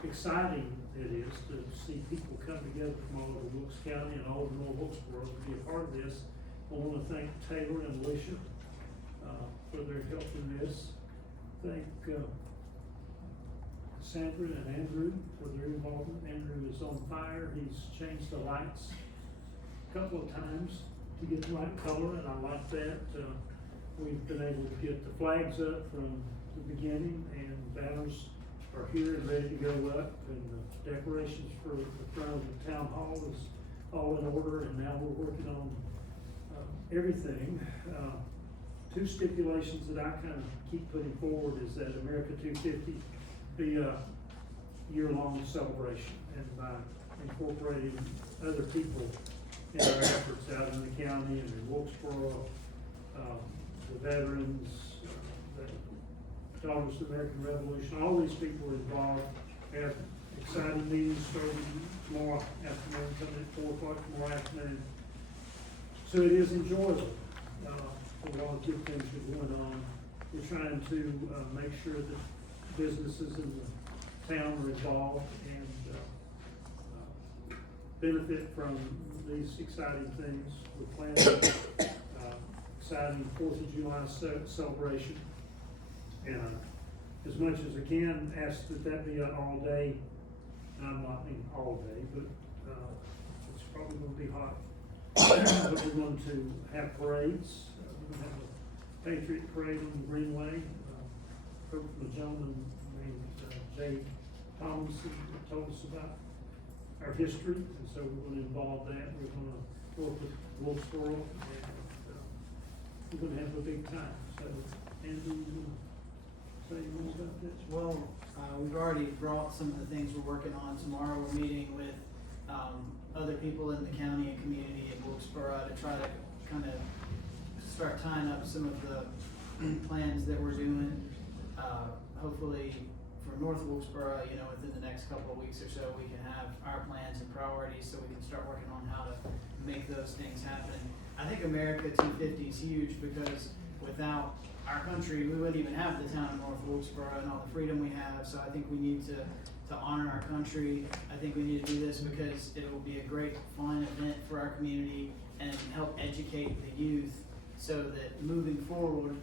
exciting it is to see people come together from all over Wilkes County and all over North Wilkesboro to be a part of this. I wanna thank Taylor and Alicia for their help in this. Thank Sandra and Andrew for their involvement. Andrew is on fire. He's changed the lights a couple of times to get the right color, and I like that. We've been able to get the flags up from the beginning, and banners are here and ready to go up, and the decorations for the front of the town hall is all in order, and now we're working on everything. Two stipulations that I kind of keep putting forward is that America 250 be a year-long celebration, and by incorporating other people in our efforts out in the county and in Wilkesboro, the veterans, the Daughters of the American Revolution, all these people involved. We have exciting meetings starting tomorrow afternoon, coming at 4 o'clock tomorrow afternoon. So it is enjoyable. A lot of good things are going on. We're trying to make sure that businesses in the town are involved and benefit from these exciting things. We're planning exciting 4th of July celebration. And as much as I can, ask that be an all day. And I'm not mean all day, but it's probably going to be hot. But we're going to have parades. We're going to have a Patriot Parade on the Greenway. From a gentleman named Jay Thompson that told us about our history, and so we're going to involve that. We're going to work with Wilkesboro, and we're going to have a big time. So, Andrew, you want to say more about this? Well, we've already brought some of the things we're working on. Tomorrow we're meeting with other people in the county and community in Wilkesboro to try to kind of start tying up some of the plans that we're doing. Hopefully for North Wilkesboro, within the next couple of weeks or so, we can have our plans and priorities so we can start working on how to make those things happen. I think America 250 is huge because without our country, we wouldn't even have the town of North Wilkesboro and all the freedom we have. So I think we need to honor our country. I think we need to do this because it will be a great fun event for our community and help educate the youth so that moving forward,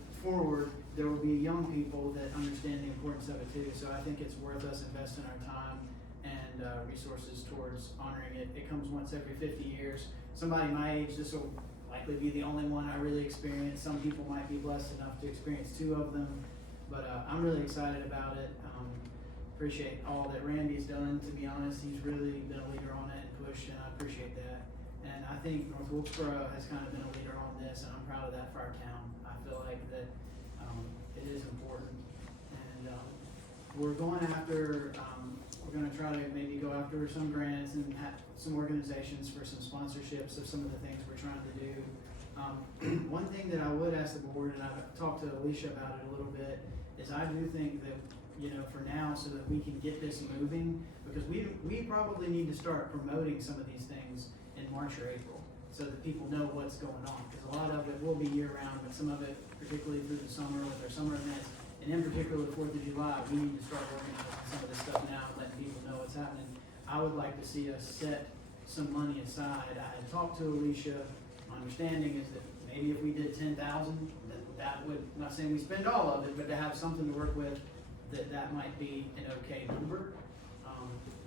there will be young people that understand the importance of it too. So I think it's worth us investing our time and resources towards honoring it. It comes once every 50 years. Somebody my age, this will likely be the only one I really experience. Some people might be blessed enough to experience 2 of them, but I'm really excited about it. Appreciate all that Randy's done. To be honest, he's really been a leader on it and pushed, and I appreciate that. And I think North Wilkesboro has kind of been a leader on this, and I'm proud of that for our town. I feel like that it is important, and we're going after. We're going to try to maybe go after some grants and have some organizations for some sponsorships of some of the things we're trying to do. One thing that I would ask the board, and I've talked to Alicia about it a little bit, is I do think that for now, so that we can get this moving, because we probably need to start promoting some of these things in March or April, so that people know what's going on. Because a lot of it will be year round, but some of it, particularly through the summer with our summer events, and in particular the 4th of July, we need to start working on some of this stuff now and letting people know what's happening. I would like to see us set some money aside. I had talked to Alicia. My understanding is that maybe if we did 10,000, that would, I'm not saying we spend all of it, but to have something to work with, that might be an okay number.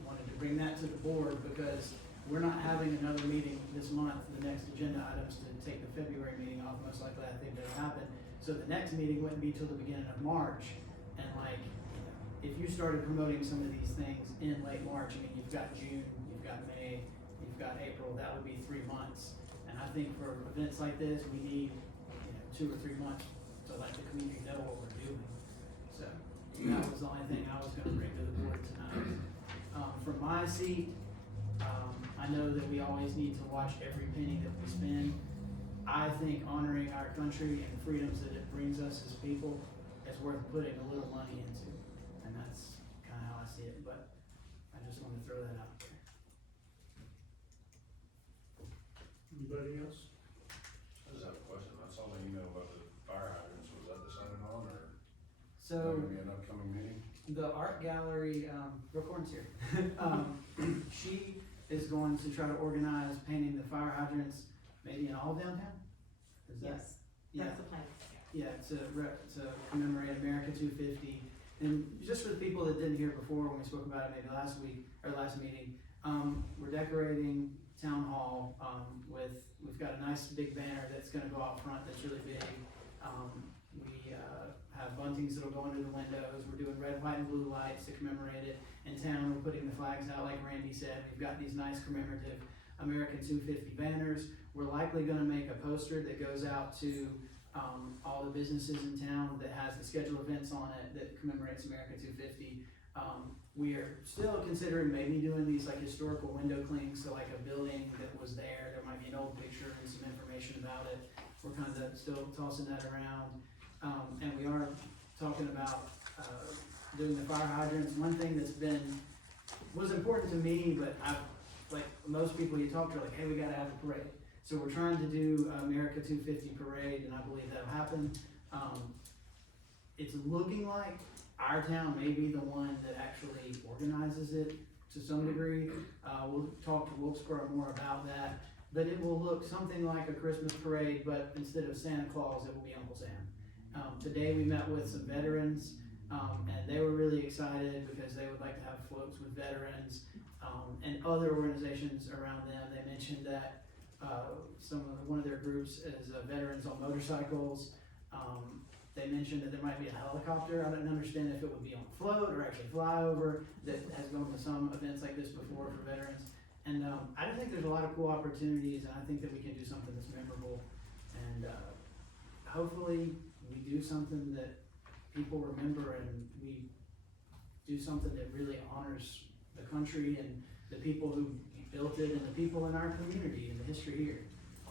Wanted to bring that to the board because we're not having another meeting this month. The next agenda items to take the February meeting off, most likely I think that'll happen. So the next meeting wouldn't be till the beginning of March. And if you started promoting some of these things in late March, I mean, you've got June, you've got May, you've got April, that would be 3 months. And I think for events like this, we need 2 or 3 months to let the community know what we're doing. So that was the only thing I was going to bring to the board tonight. From my seat, I know that we always need to watch every penny that we spend. I think honoring our country and the freedoms that it brings us as people is worth putting a little money into. And that's kind of how I see it, but I just wanted to throw that out there. Anybody else? I just have a question. I saw the email about the fire hydrants. Was that decided on, or is that So gonna be an upcoming meeting? the art gallery, Brooke Horn's here. She is going to try to organize painting the fire hydrants maybe in all of downtown? Is that? Yes, Yeah. that's the plan. Yeah, to commemorate America 250. And just for the people that didn't hear before when we spoke about it maybe last week, or last meeting, we're decorating town hall, we've got a nice big banner that's gonna go out front that's really big. We have buntings that'll go under the windows, we're doing red, white, and blue lights to commemorate it. In town, we're putting the flags out like Randy said, we've got these nice commemorative American 250 banners. We're likely gonna make a poster that goes out to all the businesses in town that has the scheduled events on it that commemorates America 250. We are still considering maybe doing these like historical window clings, so like a building that was there might be an old picture and some information about it. We're kind of still tossing that around. And we are talking about doing the fire hydrants. One thing was important to me, but like most people you talk to are like, hey, we gotta have a parade. So we're trying to do America 250 parade, and I believe that'll happen. It's looking like our town may be the one that actually organizes it to some degree. We'll talk to Wilkesboro more about that, but it will look something like a Christmas parade, but instead of Santa Claus, it will be Uncle Sam. Today we met with some veterans, and they were really excited because they would like to have floats with veterans and other organizations around them. They mentioned that one of their groups is veterans on motorcycles. They mentioned that there might be a helicopter. I didn't understand if it would be on a float or actually fly over, that has gone to some events like this before for veterans. And I just think there's a lot of cool opportunities, and I think that we can do something that's memorable. And hopefully we do something that people remember, and we do something that really honors the country and the people who built it and the people in our community and the history here.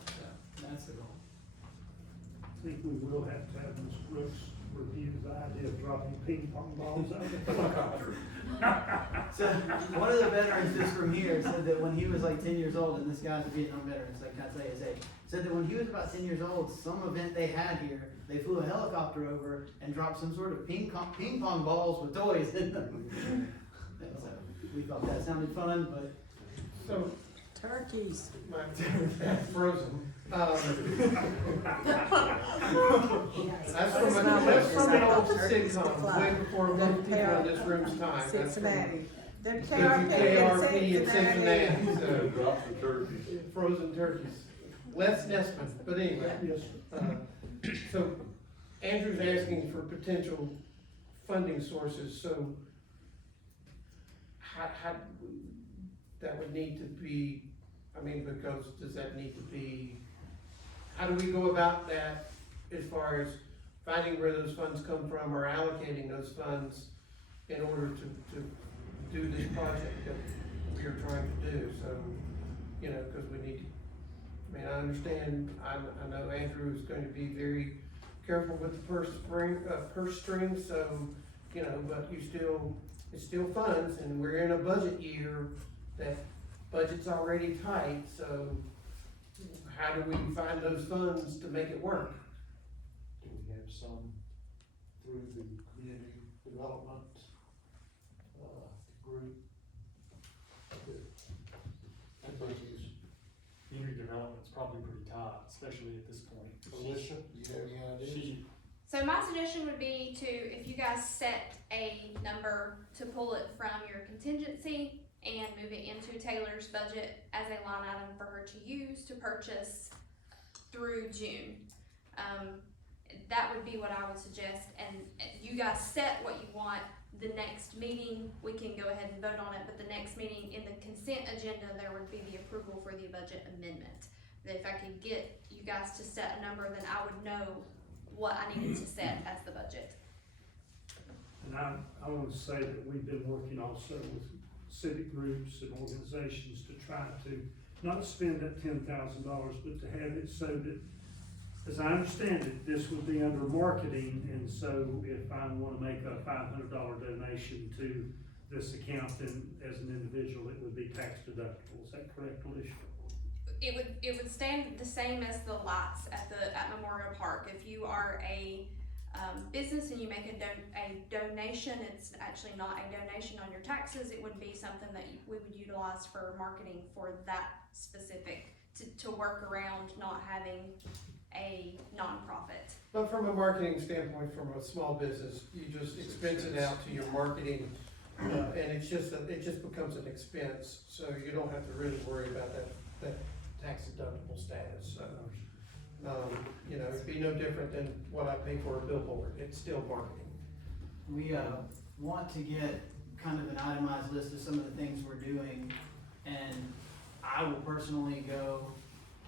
So that's the goal. I think we will have to have Ms. Brooks review the idea of dropping ping pong balls out of the helicopter. So one of the veterans just from here said that when he was like 10 years old, and this guy's a Vietnam veteran, so I can't say his age, said that when he was about 10 years old, some event they had here, they flew a helicopter over and dropped some sort of ping pong balls with toys in them. And so we thought that sounded fun, but So, Turkeys. frozen. That's That's from an old sitcom, way before most people in this room's time. That's from Cincinnati. The the KRP in Cincinnati, so, Drop the turkeys. frozen turkeys. Les Nessman, but anyway. Yes, So Andrew's asking for potential funding sources, so how, that would need to be, I mean, because does that need to be, how do we go about that as far as finding where those funds come from or allocating those funds in order to do this project that we're trying to do? So, you know, because we need to, I mean, I understand, I know Andrew is going to be very careful with the purse string, so, you know, but it's still funds, and we're in a budget year that budget's already tight, so how do we find those funds to make it work? Do we have some through the community development, group? I think community development's probably pretty tight, especially at this point. Alicia, do you have any ideas? So my suggestion would be to, if you guys set a number, to pull it from your contingency and move it into Taylor's budget as a line item for her to use to purchase through June. That would be what I would suggest, and you guys set what you want. The next meeting, we can go ahead and vote on it, but the next meeting in the consent agenda, there would be the approval for the budget amendment. That if I could get you guys to set a number, then I would know what I needed to set as the budget. and I want to say that we've been working also with civic groups and organizations to try to not spend that $10,000, but to have it so that, as I understand it, this would be under marketing, and so if I want to make a $500 donation to this account, then as an individual, it would be tax deductible. Is that correct, Alicia? It would stand the same as the lights at Memorial Park. If you are a business and you make a donation, it's actually not a donation on your taxes. It would be something that we would utilize for marketing for that specific, to work around not having a nonprofit. But from a marketing standpoint, from a small business, you just expense it out to your marketing, and it just becomes an expense, so you don't have to really worry about that tax deductible status, so. You know, it'd be no different than what I pay for a billboard, it's still marketing. We, want to get kind of an itemized list of some of the things we're doing, and I will personally go,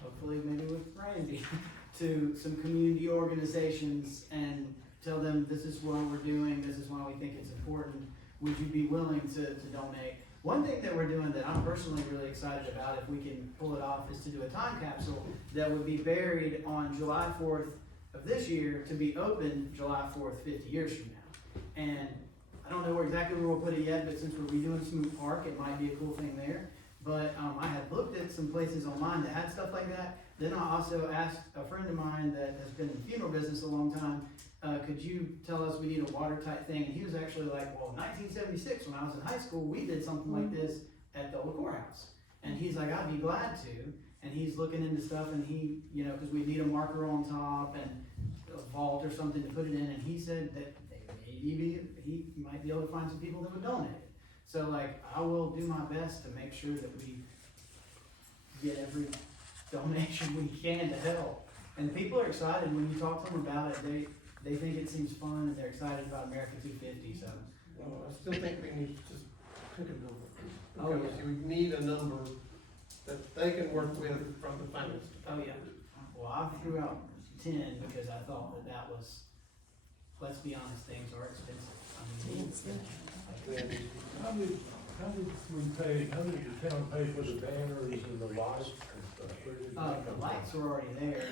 hopefully maybe with Randy, to some community organizations and tell them this is what we're doing, this is why we think it's important, would you be willing to donate? One thing that we're doing that I'm personally really excited about, if we can pull it off, is to do a time capsule that would be buried on July 4th of this year to be open July 4th, 50 years from now. And I don't know exactly where we'll put it yet, but since we're redoing Smoot Park, it might be a cool thing there. But I had looked at some places online that had stuff like that. Then I also asked a friend of mine that has been in the funeral business a long time, could you tell us we need a watertight thing? And he was actually like, well, 1976, when I was in high school, we did something like this at the old courthouse. And he's like, I'd be glad to. And he's looking into stuff, and he, you know, because we need a marker on top and a vault or something to put it in. And he said that maybe he might be able to find some people that would donate it. So like, I will do my best to make sure that we get every donation we can to help. And people are excited when you talk to them about it. They think it seems fun, and they're excited about America 250, so. Well, I still think we need to just pick a number, Oh, because yeah. you need a number that they can work with from the finance Oh, department. yeah. Well, I threw out 10 because I thought that was, let's be honest, things are expensive. I mean, How did the town pay for the banners and the lights and stuff? Where did that The come lights were already there.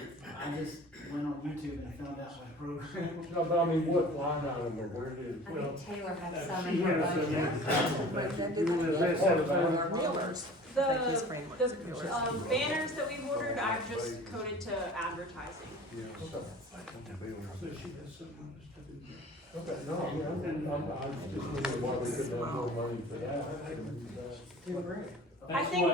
I just went on YouTube and found out my program. from? No, but I mean, what line item or where did? I think Taylor had some she in her has budget. You want to address that about Mailers. The banners that we've ordered, I've just coded to advertising. So she has something to do. Okay, no, I mean, I was just wondering why we couldn't have more money for that. I think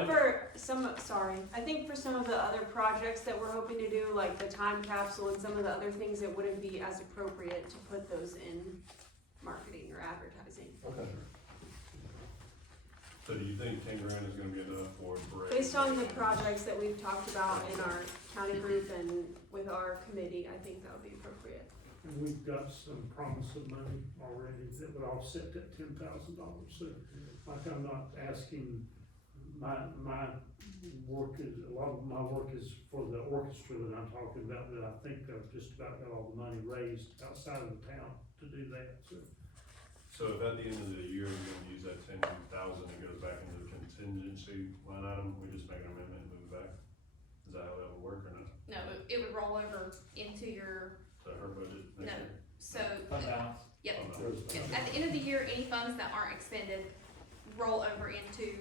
for some of the other projects that we're hoping to do, like the time capsule and some of the other things, it wouldn't be as appropriate to put those in marketing or advertising. Okay. So do you think 10 grand is gonna be enough for a parade? Based on the projects that we've talked about in our county group and with our committee, I think that would be appropriate. And we've got some promise of money already that would offset that $10,000. So like, I'm not asking, my work is, a lot of my work is for the orchestra that I'm talking about, that I think I've just about got all the money raised outside of the town to do that, so. So if at the end of the year, we're gonna use that 10,000, it goes back into the contingency line item, we just make an amendment and move it back? Is that how that would work or not? No, it would roll over into your, Is that her budget no, next year? so. Fund balance. Yep. Fund balance. Yep. At the end of the year, any funds that aren't expended roll over into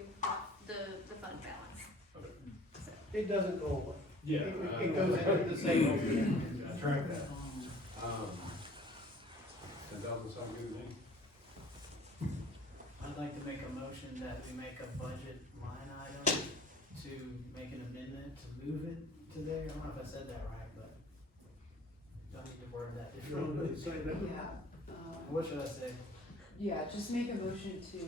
the fund balance. Okay. It doesn't go away. Yeah. It goes into the same. Track that. 10,000 sound good to me. I'd like to make a motion that we make a budget line item to make an amendment to move it to there. I don't know if I said that right, but I need to word that You want differently. to say that? Yeah, What should I say? yeah, just make a motion to,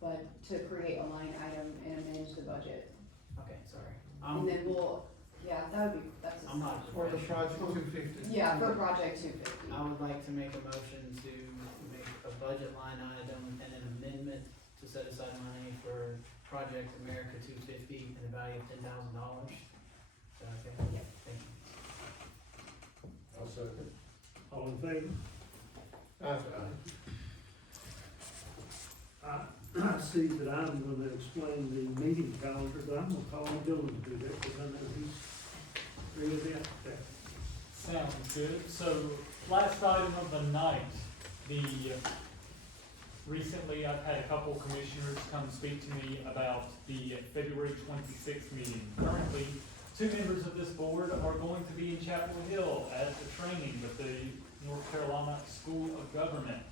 but to create a line item and amend the budget. Okay, sorry. And then we'll, yeah, that's. I'm not. For the project 250. Yeah, for project 250. I would like to make a motion to make a budget line item and an amendment to set aside money for Project America 250 in the value of $10,000. Is that okay? Yep. Thank you. I'll second. All in favor? I see that I'm gonna explain the meeting calendar, but I'm gonna call on Dylan to do that, because I know he's really out there. Sounds good. So, last item of the night, recently I've had a couple commissioners come speak to me about the February 26th meeting. Currently, 2 members of this board are going to be in Chapel Hill at a training with the North Carolina School of Government.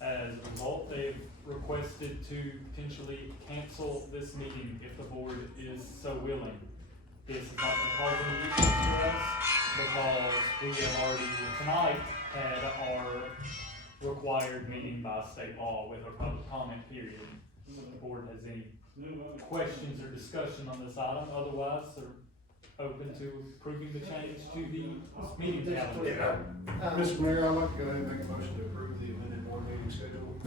As a result, they've requested to potentially cancel this meeting if the board is so willing. this is not gonna cause any issues for us, because we have already tonight had our required meeting by state law with our public comment period. So if the board has any questions or discussion on this item, otherwise they're open to approving the change to the meeting calendar. Mr. Mayor, I'd like to go ahead and make a motion to approve the amended board meeting schedule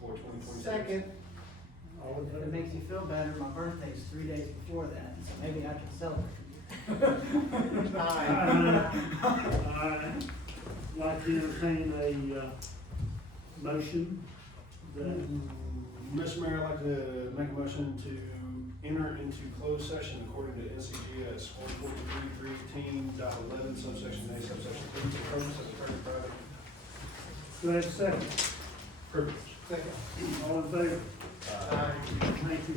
for 2026. Second. If it makes you feel better, my birthday's 3 days before that, so maybe I can celebrate. I'd like to entertain a, motion that, Mr. Mayor, I'd like to make a motion to enter into closed session according to NCGS 143.318.11 subsection A subsection 3 for purpose of attorney-private. do I have a second? Privilege. Second. All in favor? Aye. Thank you.